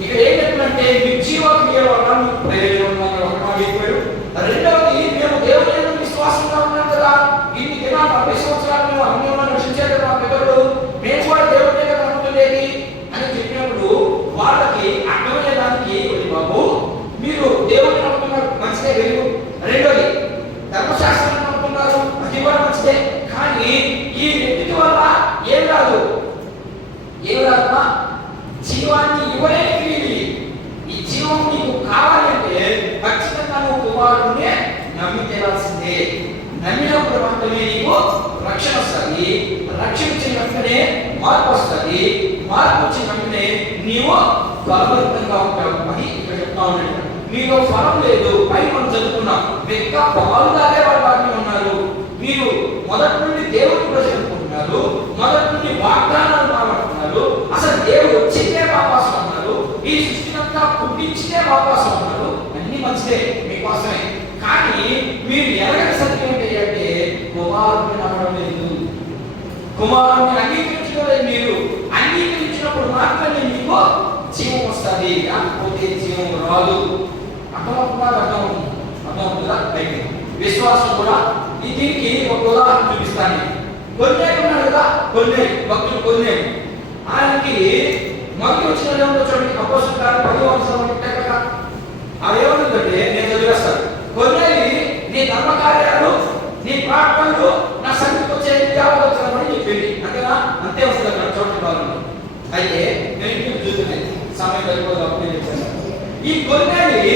ఇక్కడ ఏం చెప్తుందంటే నిర్జీవ క్రియ వల్ల నీకు ప్రయోజనం ఒక మాట చెప్పాడు. రెండవది, మేము దేవుని విశ్వాసంగా ఉన్నాం కదా, ఇన్ని దినాలు 40 సంవత్సరాలు మేము అన్యంలో రక్షించారు కదా మా పితరులు, మేము కూడా దేవుడి కదా నమ్ముతులేది అని చెప్పినప్పుడు వాళ్ళకి అర్థమయ్యేదానికి బాబు మీరు దేవుడిని నమ్ముతున్నారు, మంచిదే, వెలుగు. రెండోది ధర్మశాస్త్రాన్ని నమ్ముతున్నారు, అది కూడా మంచిదే. కానీ ఈ వ్యక్తి వల్ల ఏం రాదు, ఏం రాదమ్మా? జీవాన్ని ఇవ్వలేని క్రియలు. ఈ జీవం నీకు కావాలంటే ఖచ్చితంగా నువ్వు కుమారుడిని నమ్మి తీరాల్సిందే. నమ్మినప్పుడు మాత్రమే నీకు రక్షణ వస్తుంది. రక్షణ వచ్చిన వెంటనే మార్పు వస్తుంది. మార్పు వచ్చిన వెంటనే నీవు ఫలవంతంగా ఉంటావు అని ఇక్కడ చెప్తా ఉన్నాడు. మీలో ఫలం లేదు. పై మనం చదువుకున్నాం, ఇంకా పాలు తాగే వాళ్ళు బాగానే ఉన్నారు, మీరు మొదటి నుండి దేవుడి ప్రజలు అనుకుంటున్నారు, మొదటి నుండి వాగ్దానాలు మాట్లాడుతున్నారు. అసలు దేవుడు వచ్చిందే వాపాసం అన్నారు, ఈ సృష్టినంతా పుట్టించినే వాపాసం అన్నారు. అన్ని మంచిదే మీకోసమే. కానీ మీరు ఎలాగని సత్యం ఏంటంటే కుమారుడిని నమ్మడం లేదు, కుమారుడిని అంగీకరించలేదు. మీరు అంగీకరించినప్పుడు మాత్రమే మీకు జీవం వస్తుంది, లేకపోతే జీవం రాదు. అర్థమవుతుందా? అయితే విశ్వాసం కూడా దీనికి ఒక ఉదాహరణ చూపిస్తాను. కొన్నే ఉన్నాడు కదా, కొన్నే భక్తులు కొన్నే ఆయనకి మొదటి వచ్చిన చూడండి. అపోస్తలుల కార్యాలు 10వ అధ్యాయంలో ఉంటాయి కదా. అది ఏమవుతుందంటే నేను చదివేస్తాను. కొన్నేది నీ ధర్మకార్యాలు, నీ ప్రార్థనలు నా సన్నిధికి వచ్చే దేవదూతలని చెప్పింది. అంతేనా? అంతే వస్తుంది అక్కడ చూడండి బాగుంది. అయితే నేను ఇంటికి చూస్తున్నాను, సమయం అయిపోదు నేను చెప్పాను. ఈ కొన్నేది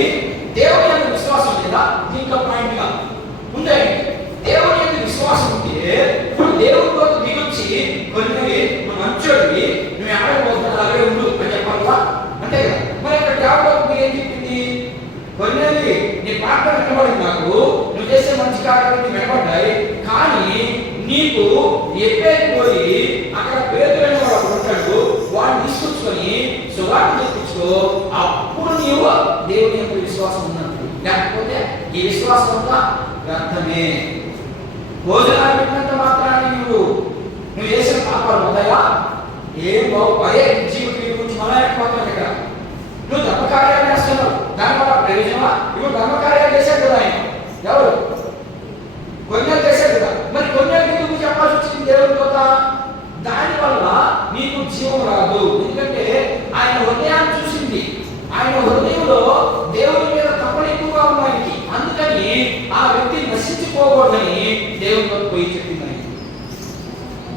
దేవుని యొక్క విశ్వాసం లేదా దీంట్లో పాయింట్ గా ఉండే. దేవుని యొక్క విశ్వాసం ఉంటే ఇప్పుడు దేవుడితో దిగొచ్చి కొన్ని నువ్వు మంచోడివి, నువ్వు ఆడకపోతున్నా అలాగే ఉండు అని చెప్పాలా? అంతే కదా. మరి ఇక్కడ దేవుడు ఏం చెప్పింది? కొన్నేది నీ ప్రార్థన వినబడింది, నాకు నువ్వు చేసే మంచి కార్యాలు వినబడ్డాయి. కానీ నీకు ఎప్పేది పోయి అక్కడ పేదలైన వాడు ఉంటాడు, వాడిని తీసుకొచ్చుకొని సువార్త తెప్పించుకో. అప్పుడు నీవు దేవుని యొక్క విశ్వాసం ఉన్నట్టు. లేకపోతే ఈ విశ్వాసం అంతా వ్యర్థమే. భోజనాలు పెట్టినంత మాత్రాన్ని నువ్వు చేసిన పాపాలు అవుతాయా? ఏం బాగు అదే జీవితం గురించి మనలేకపోతాను. ఇక్కడ నువ్వు ధర్మకార్యాలు చేస్తున్నావు, దానివల్ల ప్రయోజనమా? ఇప్పుడు ధర్మకార్యాలు చేశాడు కదా ఆయన, ఎవరు? కొన్నేళ్ళు చేశాడు కదా. మరి కొన్నేళ్ళు ఎందుకు చెప్పాల్సి వచ్చింది దేవుడి కోత? దానివల్ల నీకు జీవం రాదు. ఎందుకంటే ఆయన హృదయాన్ని చూసింది, ఆయన హృదయంలో దేవుడి మీద తపన ఎక్కువగా ఉన్నాయని. అందుకని ఆ వ్యక్తి నశించిపోకూడదని దేవుడితో పోయి చెప్పింది.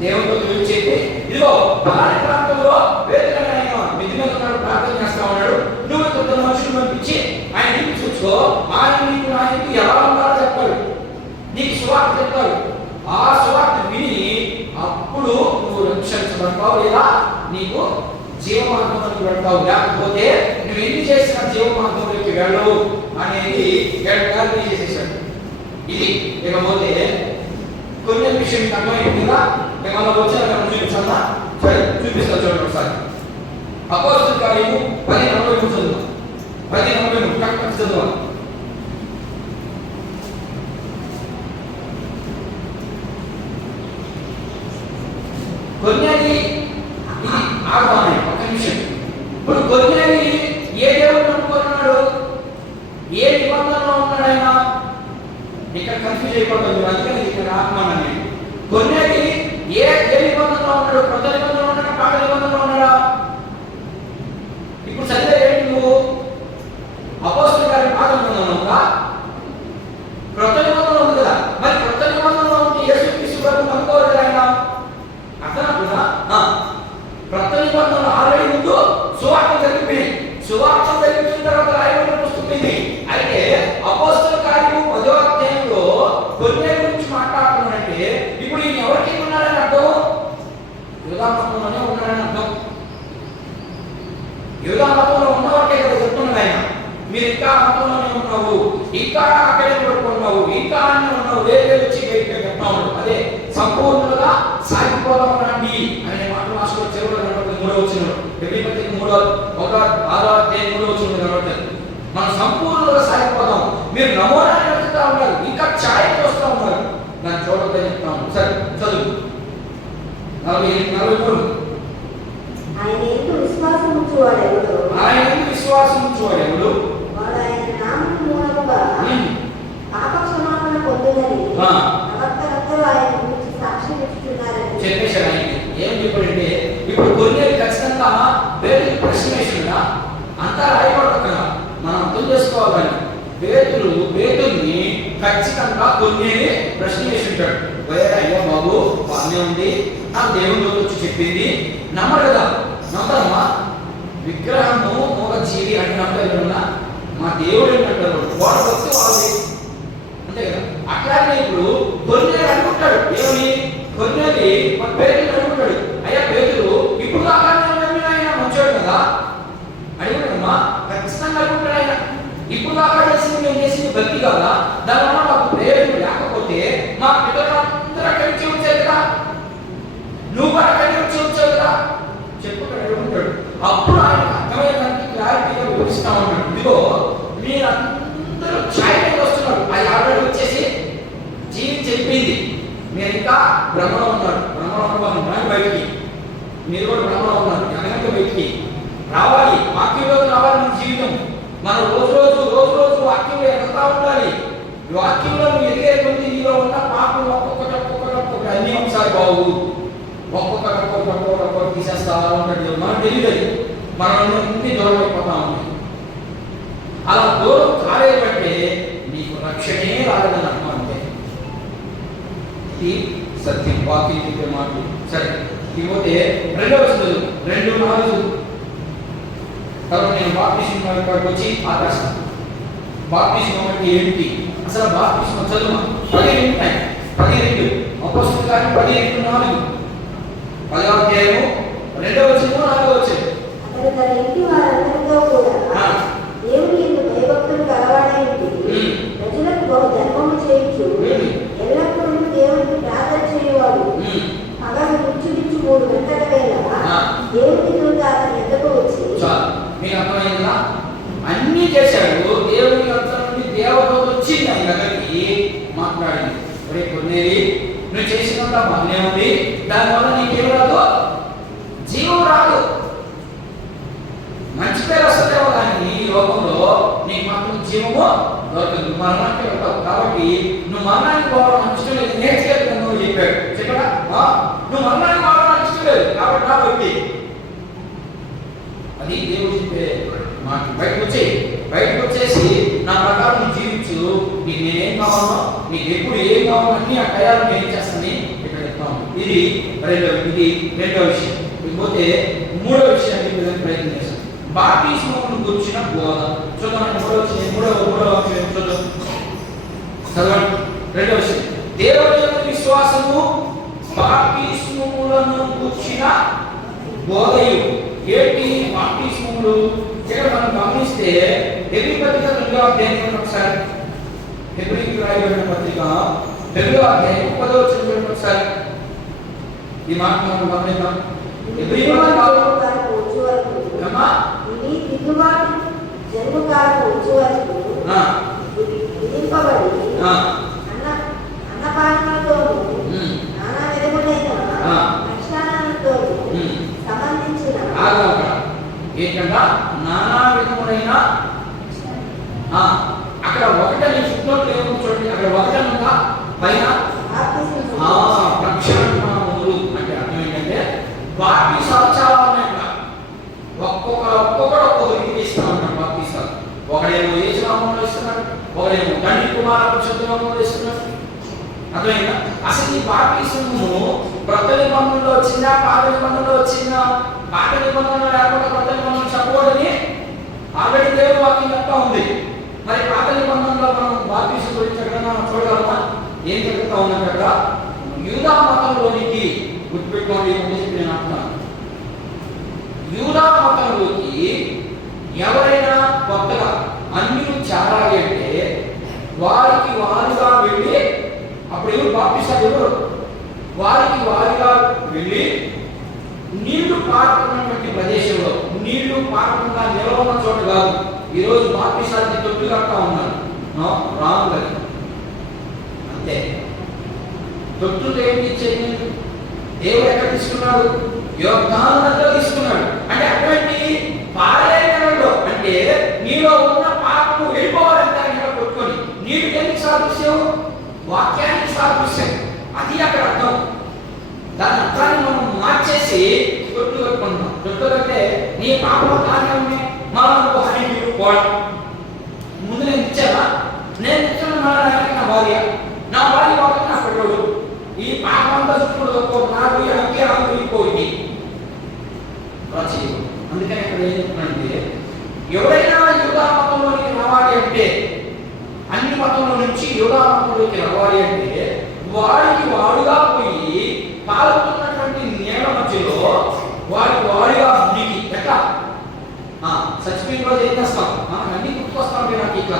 దేవుడితో పోయి చెప్పి, ఇదిగో అలాంటి ప్రాంతంలో వేదనైనా మిది మీద ప్రార్థన చేస్తా ఉన్నాడు, నువ్వు కొంత మనుషులు పంపించి ఆయన ఇంటికి చూసుకో, ఆయన నీకు నా ఇంటికి ఎలా ఉన్నారో చెప్తాడు, నీకు సువార్త చెప్తాడు. ఆ సువార్త విని అప్పుడు నువ్వు రక్షించబడతావు, లేదా నీకు జీవమార్గంలోకి వెళ్తావు. లేకపోతే నువ్వు ఎన్ని చేసిన జీవమార్గంలోకి వెళ్ళవు అనేది గారు చేసేసాడు. ఇది ఇకపోతే కొన్ని విషయం అర్థమైందిగా ఏమన్నా వచ్చాక చూపించాలా? సరే చూపిస్తా చూడండి ఒకసారి. అపోస్తలుల కార్యము 10:43 చదువు. 10:43 కరెక్ట్ చదువు. కొన్నేది ఇది ఆగమనం. ఒక నిమిషం. ఇప్పుడు కొన్నేది ఏ దేవుడు నమ్ముకున్నాడు, ఏ నిబంధనలో ఉన్నాడు ఆయన? ఇక్కడ కన్ఫ్యూజ్ అయిపోతుంది. అందుకని ఇక్కడ ఆత్మని కొన్నేది ఏ నిబంధనలో ఉన్నాడు? కొత్త నిబంధనలో ఉన్నాడా, పాత నిబంధనలో ఉన్నాడా? ఇప్పుడు చదివే ఏంటి నువ్వు? అపోస్తలుల కార్యం పాత నిబంధనలో ఉందా, క్రొత్త నిబంధనలో ఉంది కదా. మరి క్రొత్త నిబంధనలో ఉంటే యేసుక్రీస్తు ప్రభువుని నమ్ముకోవాలి ఆయన. అర్థమవుతుందా? క్రొత్త నిబంధనలు ఆల్రెడీ ముందు సువార్త జరిగింది. సువార్త జరిగిన తర్వాత రాయబడిన పుస్తకం ఇది. అయితే అపోస్తలుల కార్యము 10వ అధ్యాయంలో కొన్నే గురించి మాట్లాడుతున్నాడంటే ఇప్పుడు ఈయన ఎవరికి ఉన్నాడని అర్థం? యూదా మతంలోనే ఉన్నాడని అర్థం. యూదా మతంలో ఉన్నవారికే కదా చెప్తున్నాడు ఆయన. మీరు ఇంకా మతంలోనే ఉన్నావు, ఇంకా అక్కడే పడుకున్నావు, ఇంకా అన్నీ ఉన్నావు, వేరే వచ్చి బయటకు చెప్తావు. అదే సంపూర్ణంగా సాగిపోదాం రండి అనే మాట రాష్ట్రంలో చెరువులో కనబడుతుంది. 3వ వచనంలో ఎబ్రీపత్రిక 3:6 కనబడుతుంది. మనం సంపూర్ణంగా సాగిపోదాం. మీరు నమూనాన్ని వెతుకుతా ఉన్నారు, ఇంకా ఛాయ్ చూస్తూ ఉన్నారు, దాన్ని చూడొద్దని చెప్తాను. సరే చదువు. 43 ఆయన యందు విశ్వాసం ఉంచువాడెవడు, ఆయన యందు విశ్వాసం ఉంచువాడెవడు వాడు ఆయన నామము మూలముగా పాపక్షమాపణ పొందుదని ప్రవక్తలందరూ ఆయన గురించి సాక్ష్యం ఇస్తున్నారని చెప్పేశాడు. ఆయనకి ఏం చెప్పాడంటే ఇప్పుడు కొన్ని ఖచ్చితంగా పేరు ప్రశ్న వేసిందా అంతా రాయబడదు కదా, మనం అర్థం చేసుకోవాలని. పేతుల్ని ఖచ్చితంగా కొన్ని ప్రశ్న వేసి ఉంటాడు. అయ్యో బాబు బాగానే ఉంది, నాకు దేవుని వచ్చి చెప్పింది నమ్మడు కదా. నమ్మదమ్మా, విగ్రహము ఒక జీవి అంటున్నప్పుడు మా దేవుడు ఏంటంటారు, వాడు భక్తి వాళ్ళది అంతే కదా. అట్లాగే ఇప్పుడు కొన్ని అనుకుంటాడు, ఏమని కొన్నేది మన పేతులు అనుకుంటాడు, అయ్యా పేతులు ఇప్పుడు దాకా ఆయన మంచోడు కదా అడిగాడమ్మా. ఖచ్చితంగా అనుకుంటాడు ఆయన, ఇప్పుడు దాకా చేసింది మేము చేసింది భక్తి కదా, దానివల్ల మాకు ప్రయోజనం లేకపోతే మా పిల్లల అప్పుడు ఆయన అర్థమయ్యేదానికి క్లారిటీగా వివరిస్తా ఉన్నాడు. ఇదిగో మీరందరూ ఛాయ్ మీద వస్తున్నారు, అది ఆల్రెడీ వచ్చేసి జీవితం చెప్పింది, మీరు ఇంకా భ్రమలో ఉన్నారు. భ్రమలో ఉన్న బయటికి, మీరు కూడా భ్రమలో ఉన్నారు, వెనక బయటికి రావాలి, వాక్యంలోకి రావాలి. మన జీవితం మనం రోజు రోజు వాక్యంలో ఎదుగుతా ఉండాలి. వాక్యంలో నువ్వు ఎదిగే కొద్ది నీలో ఉన్న పాపం ఒక్కొక్కటి అన్ని ఒకసారి బాగు, ఒక్కొక్కటి తీసేస్తా ఉంటాడు. మనకు తెలియదు, మనం అన్ని దూరం అయిపోతా ఉంది. అలా దూరం కాలేదంటే నీకు రక్షణే రాలేదని అర్థం. అంటే ఇది సత్యం, వాక్యం చెప్పే మాటలు. సరే, ఇకపోతే 2వ వచనం 2:4. తర్వాత నేను బాప్తిస్మం కాడికి వచ్చి ఆకాశం బాప్తిస్మం అంటే ఏంటి, అసలు బాప్తిస్మం చదువు 12 అపోస్తలుల కార్యం 12:4. 10వ అధ్యాయము 2వ వచనం 4వ వచనం. అతడు తన ఇంటి వారందరితో కూడా దేవుని యందు భయభక్తులు కలవాడై ఉండి ప్రజలకు బహు ధర్మము చేయించు ఎల్లప్పుడూ దేవునికి ప్రార్థన చేయువాడు. పగలు ఇంచుమించు 3 గంటల వేళ దేవుని దూత అతని ఎద్దకు వచ్చి, మీకు అర్థమైందా? అన్ని చేశాడు. దేవుని అంతా నుండి దేవదూత వచ్చింది ఆయన దగ్గరికి, మాట్లాడింది. ఒరే కొన్నేరి, నువ్వు చేసినంత బాగానే ఉంది, దానివల్ల నీకేం రాదు, జీవం రాదు, మంచి పేరు వస్తుందేమో, కానీ ఈ లోకంలో నీకు మాత్రం జీవము దొరకదు, మరణానికి వెళ్తావు. కాబట్టి నువ్వు మరణానికి పోవడం ఇష్టం లేదు, నేర్చుకెళ్తాను నువ్వు చెప్పాడు. చెప్పడా నువ్వు మరణానికి పోవడం ఇష్టం లేదు కాబట్టి కాబట్టి అది దేవుడు చెప్పే మాట. బయటకు వచ్చేసి నా ప్రకారం నువ్వు జీవించు, నీకు నేనేం కావాలో, నీకు ఎప్పుడు ఏం కావాలో అన్ని ఆ టయాలు నేను చేస్తాను ఇక్కడ చెప్తాను. ఇది రెండవ విషయం. ఇకపోతే 3వ విషయాన్ని ప్రయత్నం చేస్తాను. బాప్తిస్మమును గురించిన బోధ. చూద్దాం, 3వ విషయం చూద్దాం, చదవండి. 2వ విషయం, దేవుని యొక్క విశ్వాసము బాప్తిస్మములను గురించిన బోధయు. ఏంటి బాప్తిస్మములు? ఇక్కడ మనం గమనిస్తే హెబ్రీ పత్రిక 2వ అధ్యాయం ఒకసారి, హెబ్రీకి రాయబడిన పత్రిక 2వ అధ్యాయం 10వ వచనం ఒకసారి ఈ మాట మనం గమనిద్దాం. హెబ్రీ ఏంటంట నానా విధములైన అక్కడ ఒకటని చుట్టూ లేవు చూడండి, అక్కడ ఒకటనుందా పైన ప్రక్షాళనములు అంటే అర్థం ఏంటంటే బాప్తిసాలు చాలా ఉన్నాయి. ఒక్కొక్కరికి ఇస్తా ఉంటాడు బాప్తిసాలు. ఒకడేమో యేసు నామములో ఇస్తున్నాడు, ఒకడేమో తండ్రి కుమార పరిశుద్ధ నామములో ఇస్తున్నాడు. అర్థమైందా? అసలు ఈ బాప్తిసము క్రొత్త నిబంధనలో వచ్చిందా, పాత నిబంధనలో వచ్చిందా? పాత నిబంధనలో లేకపోతే క్రొత్త నిబంధనలు చెప్పకూడదని ఆల్రెడీ దేవుడు వాక్యం చెప్తా ఉంది. మరి పాత నిబంధనలో మనం బాప్తిసం గురించి ఎక్కడైనా చూడగలమా? ఏం చెప్తా ఉన్నాడు అక్కడ? యూదా మతంలోనికి గుర్తుపెట్టుకోండి అని చెప్పి నేను అంటున్నాను. యూదా మతంలోకి ఎవరైనా కొత్తగా అన్యులు చేరాలి అంటే వారికి వారుగా వెళ్ళి, అప్పుడు ఎవరు బాప్తిసాలు ఎవరు? వారికి వారిగా వెళ్ళి నీళ్లు పారుతున్నటువంటి ప్రదేశంలో, నీళ్లు పారకుండా నిలవన్న చోట కాదు. ఈరోజు బాప్తిసాన్ని తొట్టు కడతా ఉన్నారు, రాంగ్ అది. అంతే, తొట్టులు ఏంటి చేయలేదు. దేవుడు ఎక్కడ తీసుకున్నాడు? యోగ్దానంలో తీసుకున్నాడు. అంటే అటువంటి పారేయడంలో అంటే నీలో ఉన్న పాపము వెళ్ళిపోవాలంటే ఆయన కొట్టుకొని నీరు దేనికి సాదృశ్యం? వాక్యానికి సాదృశ్యం. అది అక్కడ అర్థం. దాని అర్థాన్ని మనం మార్చేసి తొట్టు కట్టుకుంటాం. తొట్టు కట్టే నీ పాపం కార్యమే మనం పోవడం. ముందు నేను ఇచ్చానా? నేను ఇచ్చిన నా భార్య, నా భార్య ఒకటి నా పిల్లడు. ఈ పాపం అంతా చుట్టూ నాకు అంకే ఆగిపోయింది. అందుకని ఇక్కడ ఏం చెప్తున్నానంటే, ఎవరైనా యూదా మతంలోకి రావాలి అంటే, అన్ని మతంలో నుంచి యూదా మతంలోకి రావాలి అంటే వాడికి వాడుగా పోయి పాల్గొన్నటువంటి నీళ్ళ మధ్యలో వాడికి వాడుగా మునిగి ఎట్లా చచ్చిపోయిన రోజు ఏం చేస్తాం? అన్ని గుర్తుకొస్తాం. నాకు ఇట్లా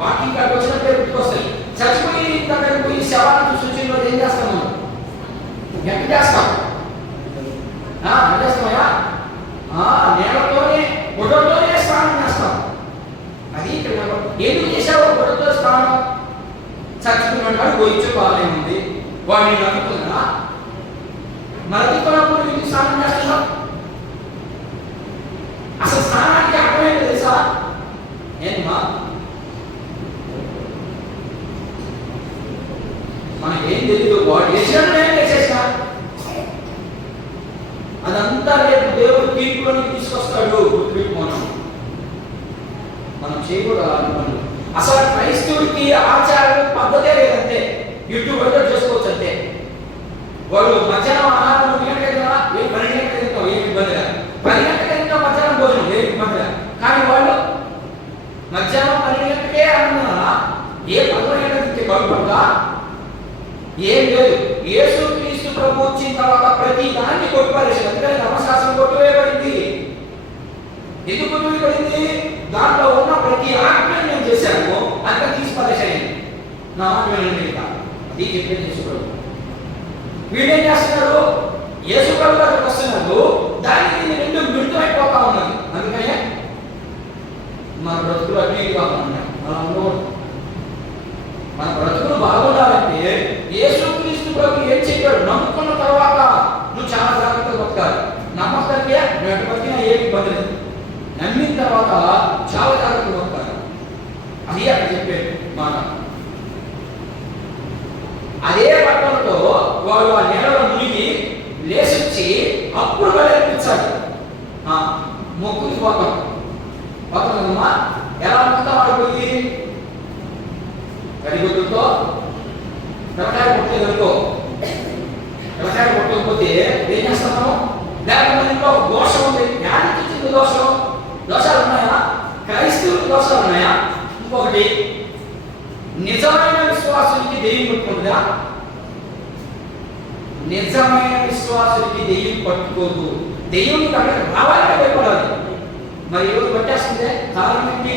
వాకింగ్ కాడికి వచ్చినట్టే గుర్తుకొస్తాయి. చచ్చిపోయి దగ్గరికి పోయి శవాన్ని చూసిన రోజు ఏం చేస్తాం? మనం ఎంత చేస్తాం? చేస్తామయ్యా? నేలతోనే గుడ్డతోనే స్నానం చేస్తాం. అది ఇక్కడ ఎందుకు చేశావు గుడ్డతో స్నానం? చచ్చిపోయినాడు గొయ్యచ్చు బాగానే ఉంది, వాడిని నమ్ముతున్నా నడుతున్నప్పుడు ఎందుకు స్నానం చేస్తున్నాం? అసలు స్నానానికి అర్థమైంది తెలుసా? ఏమా మనకేం తెలియదు, వాడు చేసినట్టు నేను చేసేసా. అదంతా రేపు దేవుడు తీర్పులోకి తీసుకొస్తాడు. గుర్తుపెట్టుకోను, మనం చేయకూడదు అలాంటి పనులు. అసలు క్రైస్తవుడికి ఆచారం పద్ధతే లేదంటే ఇటు పడితే చేసుకోవచ్చు అంతే. వాడు మధ్యాహ్నం ఆహారం 1 గంటలకు తిన్నా, 12 గంటలకు తింటాం, ఏమి ఇబ్బంది లేదు. 10 గంటలకు తింటాం మధ్యాహ్నం భోజనం, ఏమి ఇబ్బంది లేదు. కానీ వాళ్ళు మధ్యాహ్నం 12 గంటలకే అన్నా ఏ 11 గంటలకు తింటే గొడవగా ఏం లేదు. యేసుక్రీస్తు ప్రభు వచ్చిన తర్వాత ప్రతి దాన్ని కొట్టుపడేసి, అందుకని ధర్మశాస్త్రం కొట్టువేయబడింది. ఎందుకు కొట్టువేయబడింది? దాంట్లో ఉన్న ప్రతి ఆజ్ఞను నేను చేశాను, అంతా తీసి పడేసాను. నా మాట వినండి, అది చెప్పేది యేసు ప్రభు. వీడేం చేస్తున్నారు? యేసు ప్రభు దగ్గరికి వస్తున్నారు, దానికి రెండు మిళితమైపోతా ఉన్నది. అందుకనే మన బ్రతుకులు అన్నిటిగా ఉన్నాయి. మనం ఉండకూడదు. మన బ్రతుకులు బాగుండాలంటే యేసుక్రీస్తు ప్రభు ఏం చెప్పాడు? నమ్ముకున్న తర్వాత నువ్వు చాలా జాగ్రత్తగా బతకాలి. నమ్మకంటే నువ్వు ఎటు బతికినా ఏమి ఇబ్బంది లేదు. నమ్మిన తర్వాత చాలా జాగ్రత్తగా బతకాలి. అది అక్కడ చెప్పాడు మాట. అదే పట్టణంతో వాడు ఆ నెలలో మునిగి లేసొచ్చి అప్పుడు వెళ్ళిపించాడు. మొక్కుకి పోతాం పోతామమ్మా. ఎలా మొక్కుతా వాడిపోయి కడిగుడ్డుతో పిల్లకాయ కొట్టేదనుకో, పిల్లకాయ కొట్టకపోతే ఏం చేస్తాము? లేకపోతే ఇంట్లో దోషం ఉంది. యాడికి ఇచ్చింది దోషం? దోషాలు ఉన్నాయా? క్రైస్తవులకు దోషాలు ఉన్నాయా? ఇంకొకటి, నిజమైన విశ్వాసులకి దెయ్యం పట్టుకుంటుందా? నిజమైన విశ్వాసులకి దెయ్యం పట్టుకోదు. దెయ్యం అక్కడ రావాలంటే భయపడాలి. మరి ఈరోజు పట్టేస్తుందే కారణం ఏంటి?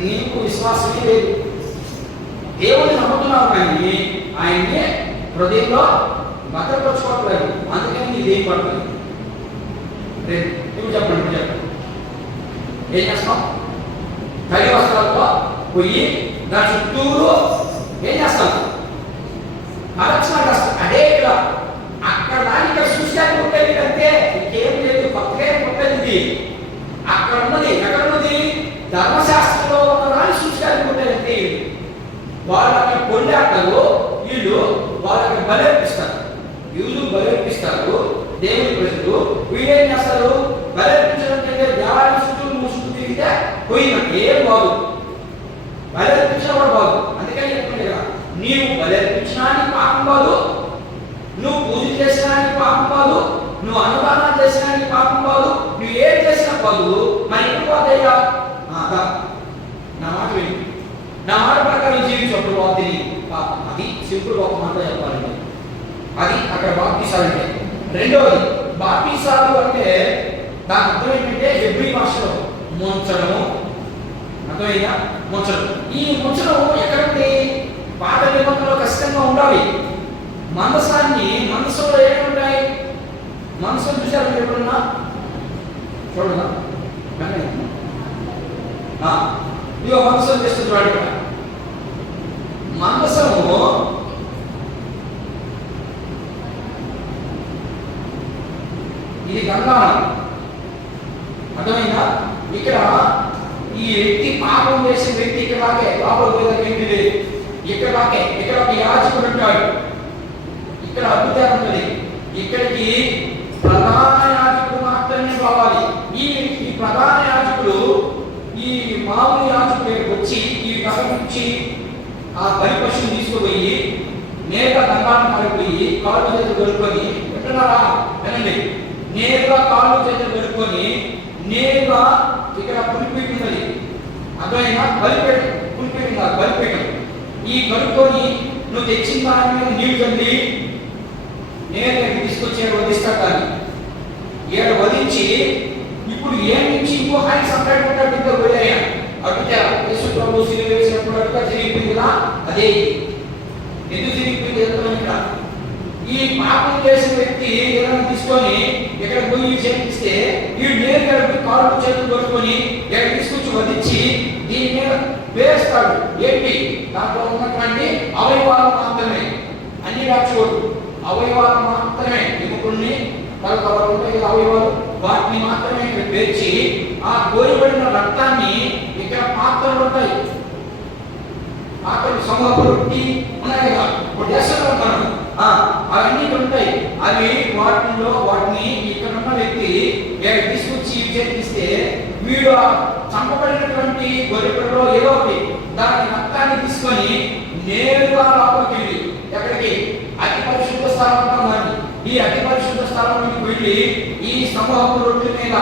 నీకు విశ్వాసమే లేదు. దేవుని నమ్ముతున్నావు కానీ ఆయన్ని హృదయంలో భద్రపరచుకోవట్లేదు. అందుకని నీ దెయ్యం పడుతుంది. రేపు నువ్వు చెప్పండి, చెప్పండి ఏం చేస్తాం? తల్లి వస్త్రాలతో పోయి దాని చుట్టూరు ఏం చేస్తాం? ఆలోచన చేస్తాం. అదే ఇక్కడ అక్కడ దానికి సృష్టి పుట్టేది అంతే, ఇంకేం లేదు. పక్కనే పుట్టేది అక్కడ ఉన్నది. ఎక్కడ ఉన్నది? ధర్మశాస్త్రంలో ఉన్న దాన్ని సృష్టి పుట్టేది అంతే. వాళ్ళు అక్కడ పొందాటలు, వీళ్ళు వాళ్ళకి బలర్పిస్తారు. యూదు బలర్పిస్తారు దేవుని ప్రజలు. వీళ్ళేం చేస్తారు? బలర్పించడం కంటే దేవాలయం చుట్టూ మూసుకు తిరిగితే పోయినట్టు ఏం బాగు. బలర్పించిన కూడా బాగు. అందుకని చెప్పండి కదా, నీవు బలర్పించడానికి పాపం కాదు, నువ్వు పూజ చేసడానికి పాపం కాదు, నువ్వు అనుదానం చేసడానికి పాపం కాదు, నువ్వు ఏం చేసినా కాదు. మరి ఎప్పుడు పోతాయ్యా? నా మాట విని, నా మాట ప్రకారం జీవించప్పుడు వాటిని పాపం. అది సింపుల్ ఒక మాట చెప్పాలండి. అది అక్కడ బాప్తీసాలంటే. రెండవది, బాప్తీసాలు అంటే దాని అర్థం ఏంటంటే హెబ్రీ భాషలో ముంచడము. అర్థమైందా? ముంచడం. ఈ ముంచడం ఎక్కడుంది? పాత నిబంధనలో ఖచ్చితంగా ఉండాలి. మనసులో ఏముంటాయి? మనసు చూసారు ఎప్పుడున్నా? చూడదా? ఇదిగో మనసు చేస్తుంది వాడు. ఇక్కడ మనసము ఇది గంగానం. అర్థమైందా? ఇక్కడ ఈ వ్యక్తి పాపం చేసిన వ్యక్తి ఇక్కడ రాకే లోపల వ్యక్తి లేదు. ఇక్కడ రాకే ఇక్కడ ఒక యాజకుడు ఉంటాడు. ఇక్కడ అద్భుతం ఉంటుంది. ఇక్కడికి ప్రధాన యాజకుడు మాత్రమే రావాలి. ఈ ప్రధాన యాజకుడు ఈ మామూలు యాజకుడు వచ్చి ఈ కథ ఆ బలి పశువుని తీసుకుపోయి నేరుగా గంగానం కలిగిపోయి కాళ్ళు చేతులు కలుపుకొని వింటున్నారా? వినండి. నేరుగా కాళ్ళు చేతులు కలుపుకొని నేరుగా ఇక్కడ పులిపీఠం ఉన్నది. అర్థమైనా? బలిపీఠం. పులిపీఠం కాదు, బలిపీఠం. ఈ కలుపుకొని నువ్వు తెచ్చిన దాని మీద నీళ్ళు చల్లి నేరుగా తీసుకొచ్చి వదిస్తాడు. కానీ ఏడు వదించి ఇప్పుడు ఏం నుంచి ఇంకో హాయి సపరేట్ ఉంటాడు. పోయాయా అడుగుతా యేసు ప్రభు సిలువ వేసినప్పుడు అడుగుతా తిరిగిపోయింది కదా, అదే ఎందుకు తిరిగిపోయింది? ఈ పాపం చేసిన వ్యక్తి ఏదైనా తీసుకొని ఇక్కడ పోయి చేపిస్తే ఈ నేరుగా కాళ్ళు చేతులు పట్టుకొని ఇక్కడ తీసుకొచ్చి వధించి దీని మీద వేస్తాడు. ఏంటి దాంట్లో ఉన్నటువంటి అవయవాలు మాత్రమే, అన్ని రాచోడు అవయవాలు మాత్రమే, ఎముకల్ని కలకవలు ఉంటాయి అవయవాలు, వాటిని మాత్రమే ఇక్కడ పేర్చి ఆ కోయబడిన రక్తాన్ని ఇక్కడ పాత్రలు ఉంటాయి. పాత్రలు సమూహపు రొట్టి ఉన్నాయి కదా, ఇప్పుడు చేస్తారు మనం అవన్నీ ఉంటాయి. అవి వాటిని ఇక్కడ ఉన్న వ్యక్తి తీసుకొచ్చి చేపిస్తే వీడు చంపబడినటువంటి గొర్రెపిల్లలో ఏదో ఒకటి దాని రక్తాన్ని తీసుకొని నేరుగా లోపలికి వెళ్ళి ఎక్కడికి అతి పరిశుద్ధ స్థలం అంటామని ఈ అతి పరిశుద్ధ స్థలంలోకి వెళ్ళి ఈ స్తంభపు రొట్టె మీద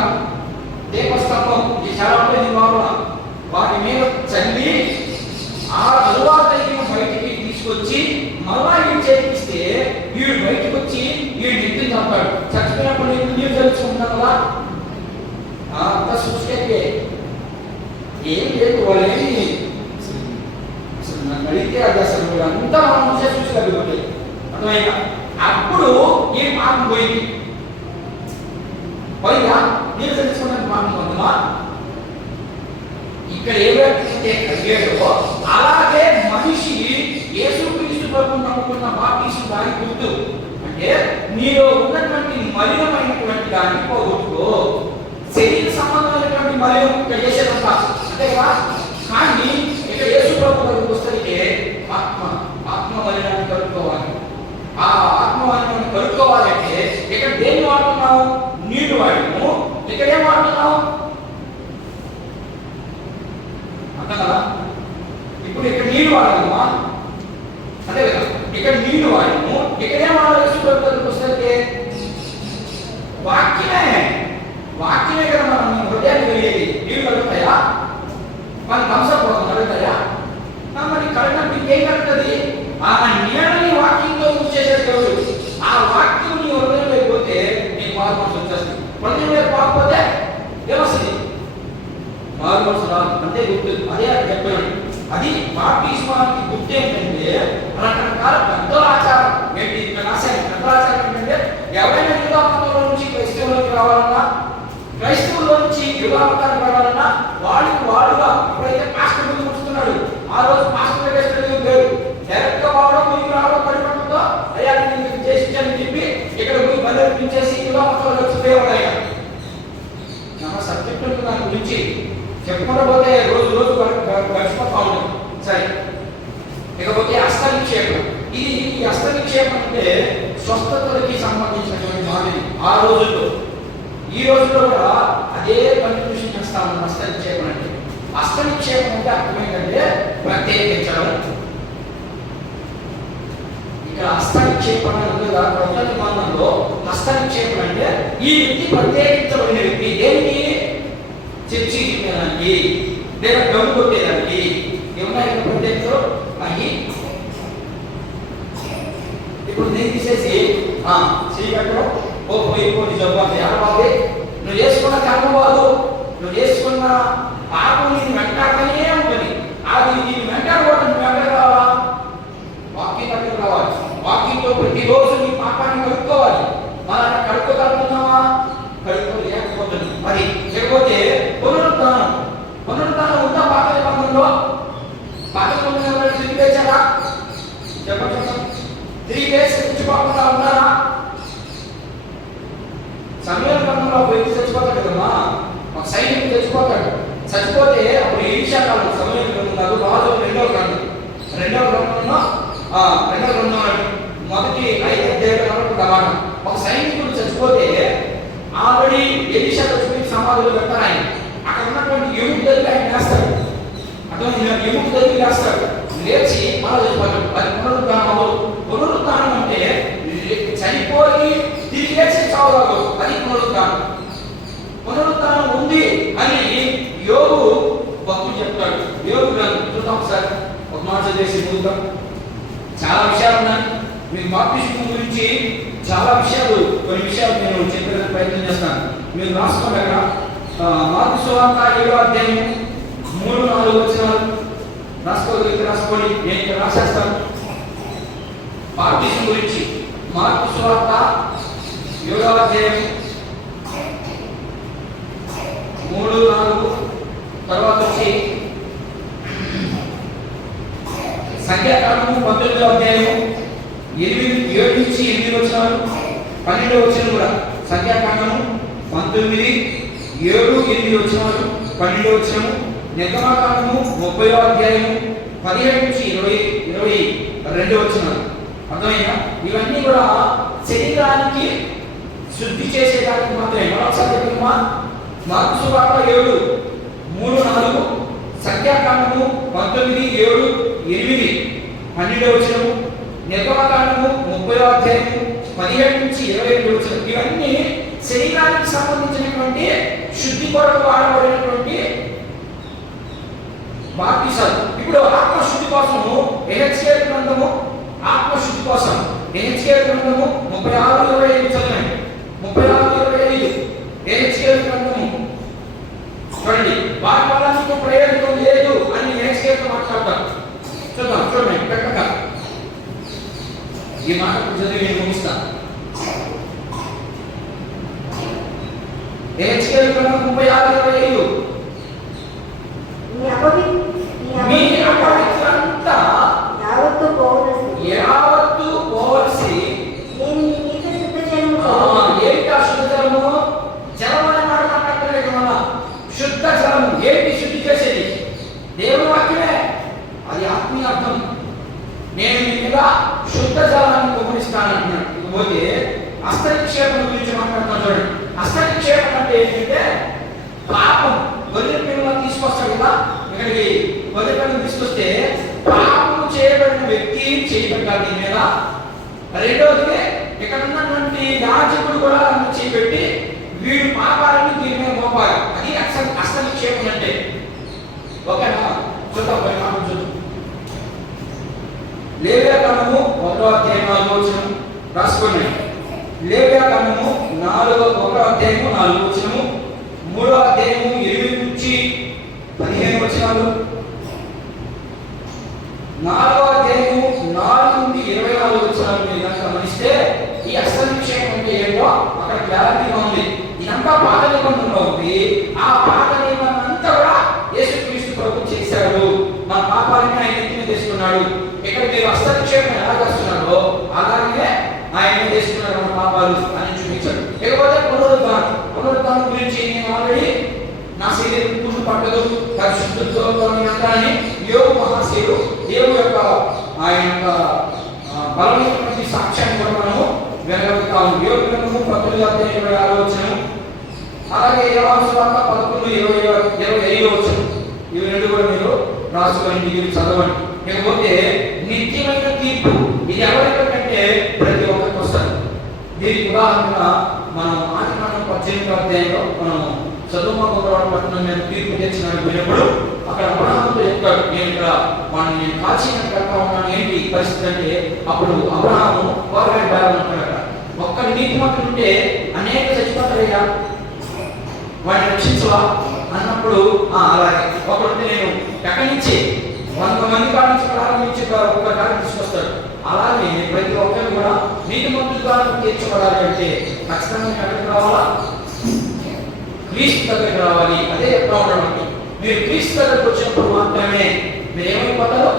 దీపస్తంభం ఈ చాలా ఉంటుంది లోపల వాటి మీద చల్లి ఆ తరువాత బయటికి తీసుకొచ్చి మళ్ళా వీడు చేపిస్తే వీడు బయటకు వచ్చి వీడు నెత్తిని చంపాడు. చచ్చిపోయినప్పుడు నీరు తెలుసుకుంటున్నాను కదా అంత సృష్టి ఏం లేదు. వాళ్ళేమి అసలు నన్ను అడిగితే అది అసలు అంతా మనం చూసుకోవాలి అర్థమైనా. అప్పుడు ఈ పాపం పోయింది. పోయిందా? నీరు తెలుసుకున్నాను పాపం పొందమా? ఇక్కడ ఏవైతే కలిగాడో అలాగే మనిషి యేసుక్రీస్తు ప్రభువును నమ్ముకున్న బాప్టిజం దాని గుర్తు. అంటే నీలో ఉన్నటువంటి మలినమైనటువంటి దాన్ని పోగొట్టుకో. శరీర సంబంధమైనటువంటి మలినం ఇక్కడ చేసేదంతా అంతేగా. కానీ ఇక్కడ యేసు ప్రభు దగ్గరికి వస్తే ఆత్మ మలినాన్ని కలుపుకోవాలి. ఆ ఆత్మ మలినాన్ని కలుపుకోవాలంటే ఇక్కడ దేన్ని వాడుతున్నావు? నీళ్లు వాడము. ఇక్కడ ఏం వాడుతున్నావు? అంతగా ఇప్పుడు ఇక్కడ నీళ్లు వాడమ్మా అంతే కదా. ఇక్కడ నీళ్లు వాడము. ఇక్కడ ఏం వాడాలి? యేసు ప్రభు దగ్గరికి వస్తే వాక్యమే కదా మనం హృదయాన్ని వెళ్ళేది. నీళ్ళు కలుగుతాయా? మన ధ్వంసపోతుంది కలుగుతాయా? మరి కలగడం ఏం కలుగుతుంది? ఆ నీళ్ళని వాక్యంతో యూజ్ చేసేది. ఆ వాక్యం నీ హృదయం లేకపోతే నీ మారు మనసు వచ్చేస్తుంది. హృదయం లేదు కాకపోతే ఏమొస్తుంది? మారు మనసు రాదు. అంతే గుర్తు. అదే చెప్పాడు. అది బాప్టిజమానికి గుర్తు ఏంటంటే రకరకాల పెద్దల ఆచారం ఏంటి ఇక్కడ రాశాను. పెద్దల ఆచారం ఏంటంటే ఎవరైనా యూదామతంలో నుంచి క్రైస్తవులోకి రావాలన్నా, క్రైస్తవుల నుంచి యూదామతానికి రావాలన్నా వాడుగా ఎప్పుడైతే పాస్టర్ మీద కూర్చున్నాడు ఆ రోజు పాస్టర్ వేస్తుంది లేదు. డైరెక్ట్ గా వాడడం మీకు రావడం పడిపడుతుందో అయ్యా నేను చేసించని చెప్పి ఇక్కడ పోయి బదిలించేసి యూదామతంలో వచ్చి దేవుడయ్యా నా సబ్జెక్ట్ ఉంటుంది. దాని గురించి చెప్పుకుంటూ పోతే రోజు గడిచిపోతా ఉంటుంది. సరే, ఇకపోతే హస్తనిక్షేపం. ఈ హస్తనిక్షేపం అంటే స్వస్థతలకి సంబంధించినటువంటి మాదిరి ఆ రోజుల్లో. ఈ రోజుల్లో కూడా అదే కంట్రిబ్యూషన్ చేస్తాము. హస్తనిక్షేపం అంటే హస్తనిక్షేపం అంటే అర్థం ఏంటంటే ప్రత్యేకించడం. ఇక్కడ హస్తనిక్షేపం ఉంది కదా కొత్త నిబంధనలో. హస్తనిక్షేపం అంటే ఈ వ్యక్తి ప్రత్యేకించబడిన వ్యక్తి. దేనికి? చర్చి చేయడానికి లేదా గమ్ము కొట్టేదానికి. ఏమన్నా ప్రత్యేకతలు అవి ఇప్పుడు నేను తీసేసి చీకట్లో పోయి జబ్బు అంటే ఏడవాలి. నువ్వు చేసుకున్న కర్మ బాదు, నువ్వు చేసుకున్న పాపం నేను వెంటాడుతూనే ఉంటుంది. అది నేను వెంటాడకూడదు. నువ్వు ఎక్కడ రావాలా? వాకింగ్ దగ్గర రావాలి. వాకింగ్తో ప్రతిరోజు నీ పాపాన్ని కలుపుకోవాలి. మన కలుపుకోగలుగుతున్నావా? కలుపుకోలేకపోతుంది. మరి లేకపోతే పునరుద్ధానం ఉందా? పాత నిబంధనలో తిరిగి వేశారా? చెప్పండి. తిరిగి వేసి తెచ్చుకోకుండా ఉన్నారా? సమయం గ్రంథంలో వ్యక్తి చచ్చిపోతాడు కదమ్మా. ఒక సైనికుడు చచ్చిపోతాడు. చచ్చిపోతే అప్పుడు ఎలీషా కాలం సమయం గ్రంథం కాదు, రాజు రెండవ గ్రంథంలో మొదటి 5 అధ్యాయాలు ప్రమాణం. ఒక సైనికుడు చచ్చిపోతే ఆల్రెడీ ఎలీషా చచ్చిపోయి సమాధిలో పెడతారు. ఆయన అక్కడ ఉన్నటువంటి ఎముక దగ్గర ఆయన వేస్తాడు. అటువంటి ఎముక దగ్గర వేస్తాడు. లేచి మళ్ళీ చచ్చిపోతాడు. అది పునరుద్ధానం అంటే చనిపోయి తిరిగి లేచి చావరాదు. అది పునరుద్ధానం ఉంది అని యోగు భక్తుడు చెప్తాడు. యోగు గ్రంథం చూద్దాం సార్. ఒక మాట చేసి చూద్దాం. చాలా విషయాలు ఉన్నాయి. మీకు బాప్టిజం గురించి చాలా విషయాలు, కొన్ని విషయాలు నేను చెప్పడానికి ప్రయత్నం చేస్తాను. మీరు రాసుకోండి. అక్కడ మార్కు సువార్త 7వ అధ్యాయం 3-4 వచనాలు రాసుకోండి. నేను ఇక్కడ రాసేస్తాను. బాప్టిజం గురించి మార్కు సువార్త 7వ అధ్యాయం 3, 4 తర్వాత వచ్చి సంఖ్యాకాండము 19వ అధ్యాయం 7 నుంచి 8 వచనాలు, 12వ వచనం కూడా. సంఖ్యాకాండము 19, 7, 8 వచనాలు, 12వ వచనము. నిర్గమకాండము 30వ అధ్యాయం 17 నుంచి 22 వచనాలు. అర్థమైనా? ఇవన్నీ కూడా శరీరానికి శుద్ధి చేసేదానికి మాత్రమే. మరొకసారి చెప్తున్నా, మార్కు సువార్త 7, 3, 4, సంఖ్యాకాండము 19, 7, 8, 12 వచనము, నిర్గమకాండము 30వ అధ్యాయం 17 నుంచి 22 వచనం. ఇవన్నీ శరీరానికి సంబంధించినటువంటి శుద్ధి కొరకు వాడబడినటువంటి బాప్తిసాలు. ఇప్పుడు ఆత్మశుద్ధి కోసము ఎహెచ్కేల్ గ్రంథము, ఆత్మశుద్ధి కోసం ఎహెచ్కేల్ గ్రంథము 36:25 చదవండి. 36:25 ఎహెచ్కేల్ గ్రంథము చూడండి. వాటి వల్ల మీకు ప్రయోజనం లేదు అని ఎహెచ్కేల్ మాట్లాడతారు. చూడండి పెట్టక ఈ మాట చదివి నేను ముగిస్తాను. ఎహెచ్కేల్ గ్రంథం 36:25 మీ అపవిత్రత యావత్తు పోవలసి ఏంటి ఆ శుద్ధ జలము? జలం అనే మాట మాట్లాడలేదు. మన శుద్ధ జలము ఏంటి శుద్ధి చేసేది? దేవుని వాక్యమే. అది ఆత్మీయ అర్థం. నేను మీ మీద శుద్ధ జలాన్ని కుమరిస్తానంటున్నాను. ఇకపోతే హస్తనిక్షేపం గురించి మాట్లాడుతున్నాను. చూడండి, హస్తనిక్షేపం అంటే ఏంటంటే పాపం. గొర్రె పిల్లలను తీసుకొస్తాడు కదా, ఇక్కడికి గొర్రె పిల్లలను తీసుకొస్తే పాపం చేయబడిన వ్యక్తి చేయబడ్డాడు దీని మీద. రెండవది ఇక్కడ ఉన్నటువంటి యాజకుడు కూడా చేయబెట్టి వీడు పాపాలను దీని మీద మోపాలి. అది హస్తనిక్షేపం అంటే. ఓకేనా? చూద్దాం, చూద్దాం. లేవ్యాకాండము 1వ అధ్యాయం 4వ వచనం రాసుకోండి. లేవ్యాకాండము 1వ అధ్యాయము 4వ వచనము, 3వ అధ్యాయము 8 నుంచి 15 వచనాలు, 4వ అధ్యాయము 4 నుండి 24 వచనాలు మీరు కనుక గమనిస్తే ఈ హస్తనిక్షేపం అంటే ఏంటో అక్కడ క్లారిటీగా ఉంది. ఇదంతా పాత నిబంధనలో ఉంది. ఆ పాత నిబంధన అంతా కూడా యేసుక్రీస్తు ప్రభు చేశాడు. మన పాపాలని ఆయన ఎత్తిన తీసుకున్నాడు. ఇక్కడ మీరు హస్తనిక్షేపం ఎలా చేస్తున్నాడో అలాగే ఆయన చేసుకున్నాడు మన పాపాలు అని చూపించాడు. ఇకపోతే పునరుద్ధానం గురించి నేను ఆల్రెడీ నా శరీరం పురుషు పట్టదు పరిశుద్ధులతో అంటానని యోగు మహాశయుడు దేవుడు యొక్క ఆయన యొక్క బలమైనటువంటి సాక్ష్యాన్ని కూడా మనము వినగలుగుతాము. యోగు గ్రంథము 19:26 వచనం, అలాగే యోహాను సువార్త 11:25 వచనం. ఇవి రెండు కూడా మీరు రాసుకొని మీరు చదవండి. ఇకపోతే నిత్యమైన తీర్పు ఇది ఎవరికంటే ప్రతి ఒక్కరికి వస్తుంది. దీనికి ఉదాహరణ మనం ఆదికాండం 18వ అధ్యాయంలో మనం సదోమ గొమొర్రా పట్టణం మీద తీర్పు తెచ్చినాడు పోయినప్పుడు అక్కడ అబ్రహాముతో చెప్తాడు, నేను ఇక్కడ వాడిని నేను కాల్చినట్టు కడతా ఉన్నాను. ఏంటి పరిస్థితి అంటే అప్పుడు అబ్రహాము కోరగాడి బాగా అంటాడు, ఒక్కరి నీతిమంతుడు ఉంటే అనేక చచ్చిపోతారయ్యా, వాడిని రక్షించవా అన్నప్పుడు అలాగే ఒకటి నేను ఎక్కడి నుంచి 100 మంది కాడ నుంచి ప్రారంభించి ఒక్క కాడికి తీసుకొస్తాడు. అలాగే ప్రతి ఒక్కరు కూడా నీతిమంతుల ద్వారా తీర్చబడాలి అంటే ఖచ్చితంగా ఎక్కడికి రావాలా? క్రీస్తు దగ్గరికి రావాలి. అదే ఎట్లా ఉండడం. మీరు క్రీస్తు దగ్గరకు వచ్చినప్పుడు మాత్రమే మీరు ఏమైపోతారో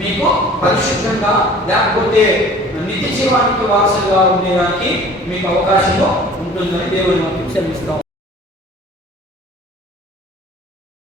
మీకు పరిశుద్ధంగా లేకపోతే నిత్య జీవానికి వారసులుగా ఉండేదానికి మీకు అవకాశం ఉంటుందని దేవుని మనకి క్షమిస్తాం.